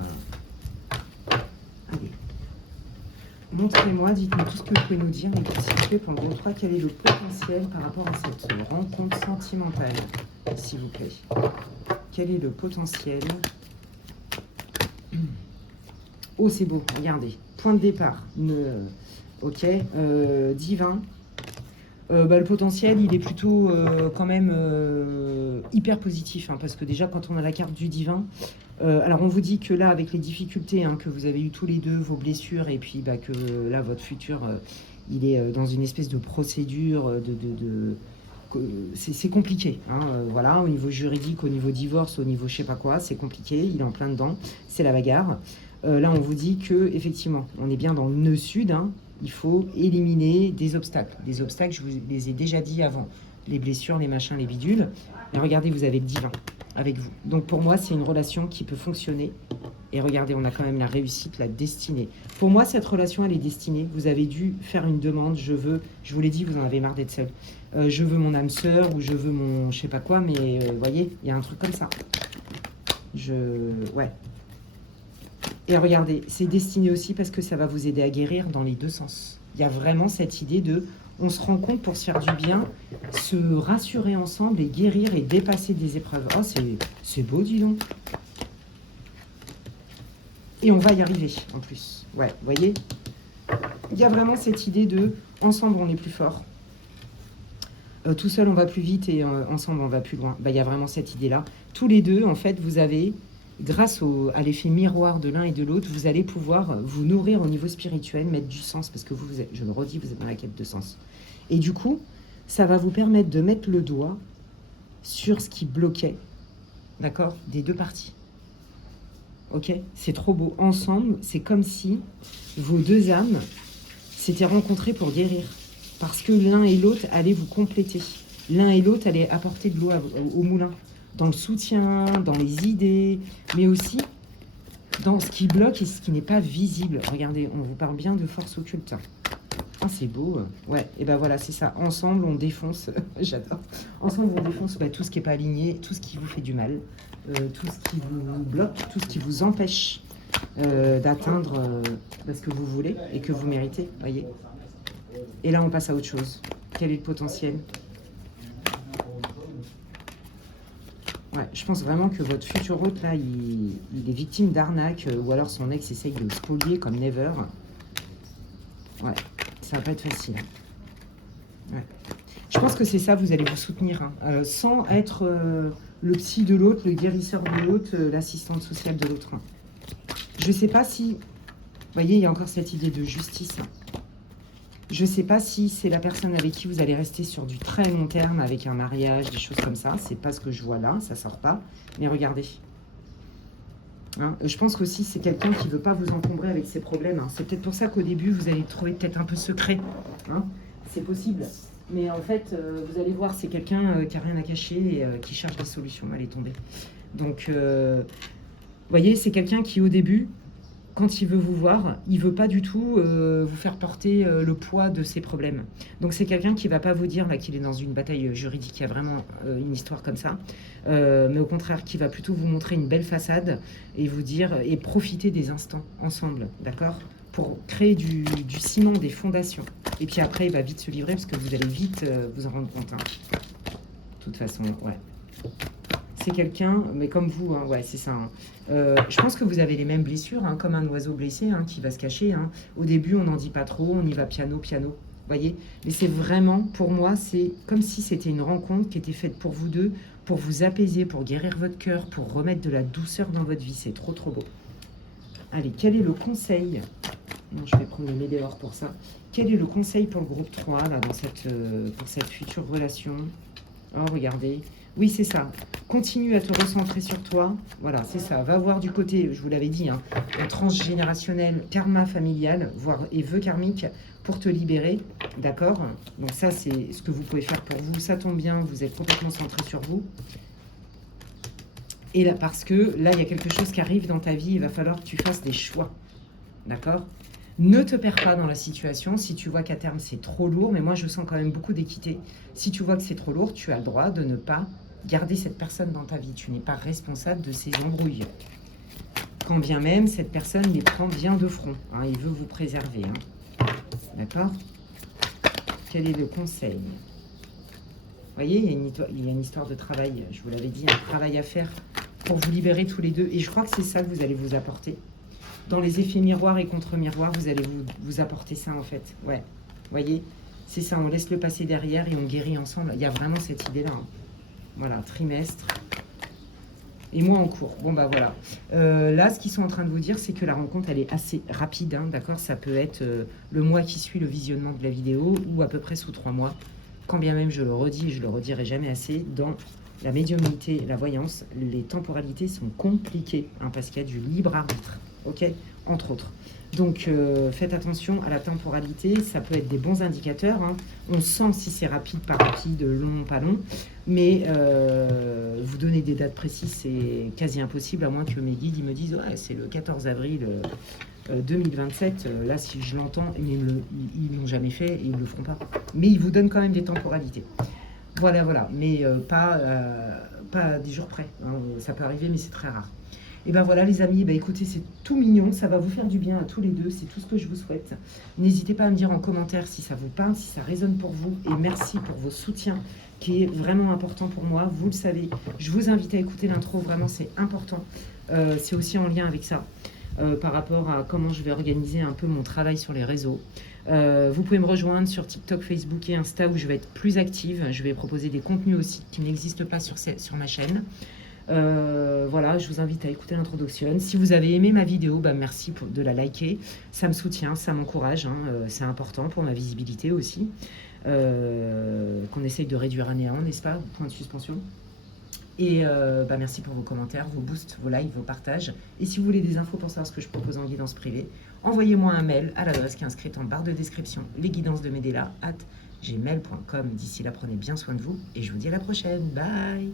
Allez. Montrez-moi, dites-moi tout ce que vous pouvez nous dire, les guides, s'il vous plaît, pour le gros 3, quel est le potentiel par rapport à cette rencontre sentimentale, s'il vous plaît. Quel est le potentiel? Oh, c'est beau, regardez. Point de départ. Ok. Divin. Le potentiel, il est plutôt quand même hyper positif. Hein, parce que déjà, quand on a la carte du divin, alors on vous dit que là, avec les difficultés hein, que vous avez eues tous les deux, vos blessures, et puis que là, votre futur, il est dans une espèce de procédure c'est compliqué, hein, voilà, au niveau juridique, au niveau divorce, au niveau je sais pas quoi, c'est compliqué, il est en plein dedans, c'est la bagarre. Là, on vous dit que effectivement, on est bien dans le nœud sud, hein, il faut éliminer des obstacles. Des obstacles, je vous les ai déjà dit avant, les blessures, les machins, les bidules. Et regardez, vous avez le divin avec vous. Donc pour moi, c'est une relation qui peut fonctionner. Et regardez, on a quand même la réussite, la destinée. Pour moi, cette relation, elle est destinée. Vous avez dû faire une demande, je vous l'ai dit, vous en avez marre d'être seul. Je veux mon âme sœur ou je veux mon je sais pas quoi, mais vous voyez, il y a un truc comme ça. Ouais. Et regardez, c'est destiné aussi parce que ça va vous aider à guérir dans les deux sens. Il y a vraiment cette idée de, on se rend compte pour se faire du bien, se rassurer ensemble et guérir et dépasser des épreuves. Oh, c'est beau, dis donc. Et on va y arriver, en plus. Ouais, vous voyez, il y a vraiment cette idée de, ensemble, on est plus fort. Tout seul, on va plus vite et ensemble, on va plus loin. Il y a vraiment cette idée-là. Tous les deux, en fait, vous avez... Grâce à l'effet miroir de l'un et de l'autre, vous allez pouvoir vous nourrir au niveau spirituel, mettre du sens, parce que vous êtes, je le redis, vous êtes dans la quête de sens. Et du coup, ça va vous permettre de mettre le doigt sur ce qui bloquait, d'accord, des deux parties. Ok, c'est trop beau. Ensemble, c'est comme si vos deux âmes s'étaient rencontrées pour guérir, parce que l'un et l'autre allaient vous compléter. L'un et l'autre allaient apporter de l'eau au moulin. Dans le soutien, dans les idées, mais aussi dans ce qui bloque et ce qui n'est pas visible. Regardez, on vous parle bien de force occulte. Ah, c'est beau. Ouais, et ben voilà, c'est ça. Ensemble, on défonce, j'adore. Ensemble, on défonce tout ce qui n'est pas aligné, tout ce qui vous fait du mal, tout ce qui vous bloque, tout ce qui vous empêche d'atteindre ce que vous voulez et que vous méritez, voyez. Et là, on passe à autre chose. Quel est le potentiel ? Ouais, je pense vraiment que votre futur hôte, là, il est victime d'arnaque, ou alors son ex essaye de le spolier comme never. Ouais, ça va pas être facile. Ouais. Je pense que c'est ça, vous allez vous soutenir, hein, sans être le psy de l'autre, le guérisseur de l'autre, l'assistante sociale de l'autre. Hein. Je sais pas si... Vous voyez, il y a encore cette idée de justice. Hein. Je ne sais pas si c'est la personne avec qui vous allez rester sur du très long terme, avec un mariage, des choses comme ça. C'est pas ce que je vois là, ça sort pas. Mais regardez. Hein, je pense qu'aussi c'est quelqu'un qui ne veut pas vous encombrer avec ses problèmes. Hein. C'est peut-être pour ça qu'au début, vous allez le trouver peut-être un peu secret. Hein. C'est possible. Mais en fait, vous allez voir, c'est quelqu'un qui n'a rien à cacher et qui cherche des solutions. Elle est tombée. Donc, vous voyez, c'est quelqu'un qui, au début... Quand il veut vous voir, il ne veut pas du tout vous faire porter le poids de ses problèmes. Donc c'est quelqu'un qui ne va pas vous dire qu'il est dans une bataille juridique, il y a vraiment une histoire comme ça, mais au contraire, qui va plutôt vous montrer une belle façade et vous dire, et profiter des instants ensemble, d'accord ? Pour créer du ciment, des fondations. Et puis après, il va vite se livrer parce que vous allez vite vous en rendre compte. Hein. De toute façon, ouais. c'est quelqu'un, mais comme vous, hein, ouais, c'est ça. Hein. Je pense que vous avez les mêmes blessures, hein, comme un oiseau blessé hein, qui va se cacher. Hein. Au début, on n'en dit pas trop, on y va piano, piano. Voyez, mais c'est vraiment, pour moi, c'est comme si c'était une rencontre qui était faite pour vous deux, pour vous apaiser, pour guérir votre cœur, pour remettre de la douceur dans votre vie. C'est trop, trop beau. Allez, quel est le conseil? Non, je vais prendre le Médéor pour ça. Quel est le conseil pour le groupe 3, là, pour cette future relation? Oh, regardez. Oui, c'est ça. Continue à te recentrer sur toi. Voilà, c'est ça. Va voir du côté, je vous l'avais dit, hein, transgénérationnel, karma familial, voire et vœux karmiques pour te libérer. D'accord? Donc ça, c'est ce que vous pouvez faire pour vous. Ça tombe bien, vous êtes complètement centré sur vous. Et là, parce que là, il y a quelque chose qui arrive dans ta vie. Il va falloir que tu fasses des choix. D'accord? Ne te perds pas dans la situation. Si tu vois qu'à terme, c'est trop lourd, mais moi, je sens quand même beaucoup d'équité. Si tu vois que c'est trop lourd, tu as le droit de ne pas garder cette personne dans ta vie. Tu n'es pas responsable de ces embrouilles. Quand bien même, cette personne les prend bien de front. Hein, il veut vous préserver. Hein. D'accord? Quel est le conseil? Vous voyez, il y a une histoire de travail. Je vous l'avais dit, un travail à faire pour vous libérer tous les deux. Et je crois que c'est ça que vous allez vous apporter. Dans les effets miroirs et contre-miroirs, vous allez vous apporter ça, en fait. Ouais, vous voyez, c'est ça, on laisse le passé derrière et on guérit ensemble. Il y a vraiment cette idée-là. Hein. Voilà, trimestre. Et moi en cours. Bon, bah voilà. Là, ce qu'ils sont en train de vous dire, c'est que la rencontre, elle est assez rapide, hein, d'accord? Ça peut être le mois qui suit le visionnement de la vidéo ou à peu près sous 3 mois. Quand bien même, je le redis et je le redirai jamais assez, dans la médiumnité, la voyance, les temporalités sont compliquées, hein, parce qu'il y a du libre arbitre. Ok, entre autres. Donc, faites attention à la temporalité. Ça peut être des bons indicateurs. Hein. On sent si c'est rapide, pas rapide, long, pas long. Mais vous donner des dates précises, c'est quasi impossible, à moins que mes guides ils me disent ouais, c'est le 14 avril 2027. Là, si je l'entends, ils ne l'ont jamais fait et ils ne le feront pas. Mais ils vous donnent quand même des temporalités. Voilà, voilà. Mais pas des jours près. Hein. Ça peut arriver, mais c'est très rare. Et ben voilà les amis, ben écoutez, c'est tout mignon, ça va vous faire du bien à tous les deux, c'est tout ce que je vous souhaite. N'hésitez pas à me dire en commentaire si ça vous parle, si ça résonne pour vous, et merci pour vos soutiens, qui est vraiment important pour moi, vous le savez. Je vous invite à écouter l'intro, vraiment c'est important, c'est aussi en lien avec ça, par rapport à comment je vais organiser un peu mon travail sur les réseaux. Vous pouvez me rejoindre sur TikTok, Facebook et Insta, où je vais être plus active, je vais proposer des contenus aussi qui n'existent pas sur ma chaîne. Voilà, je vous invite à écouter l'introduction. Si vous avez aimé ma vidéo, bah merci de la liker. Ça me soutient, ça m'encourage. Hein, c'est important pour ma visibilité aussi. Qu'on essaye de réduire à néant, n'est-ce pas? Point de suspension. Et bah merci pour vos commentaires, vos boosts, vos likes, vos partages. Et si vous voulez des infos pour savoir ce que je propose en guidance privée, envoyez-moi un mail à l'adresse qui est inscrite en barre de description, lesguidancesdemedela@gmail.com. D'ici là, prenez bien soin de vous et je vous dis à la prochaine. Bye!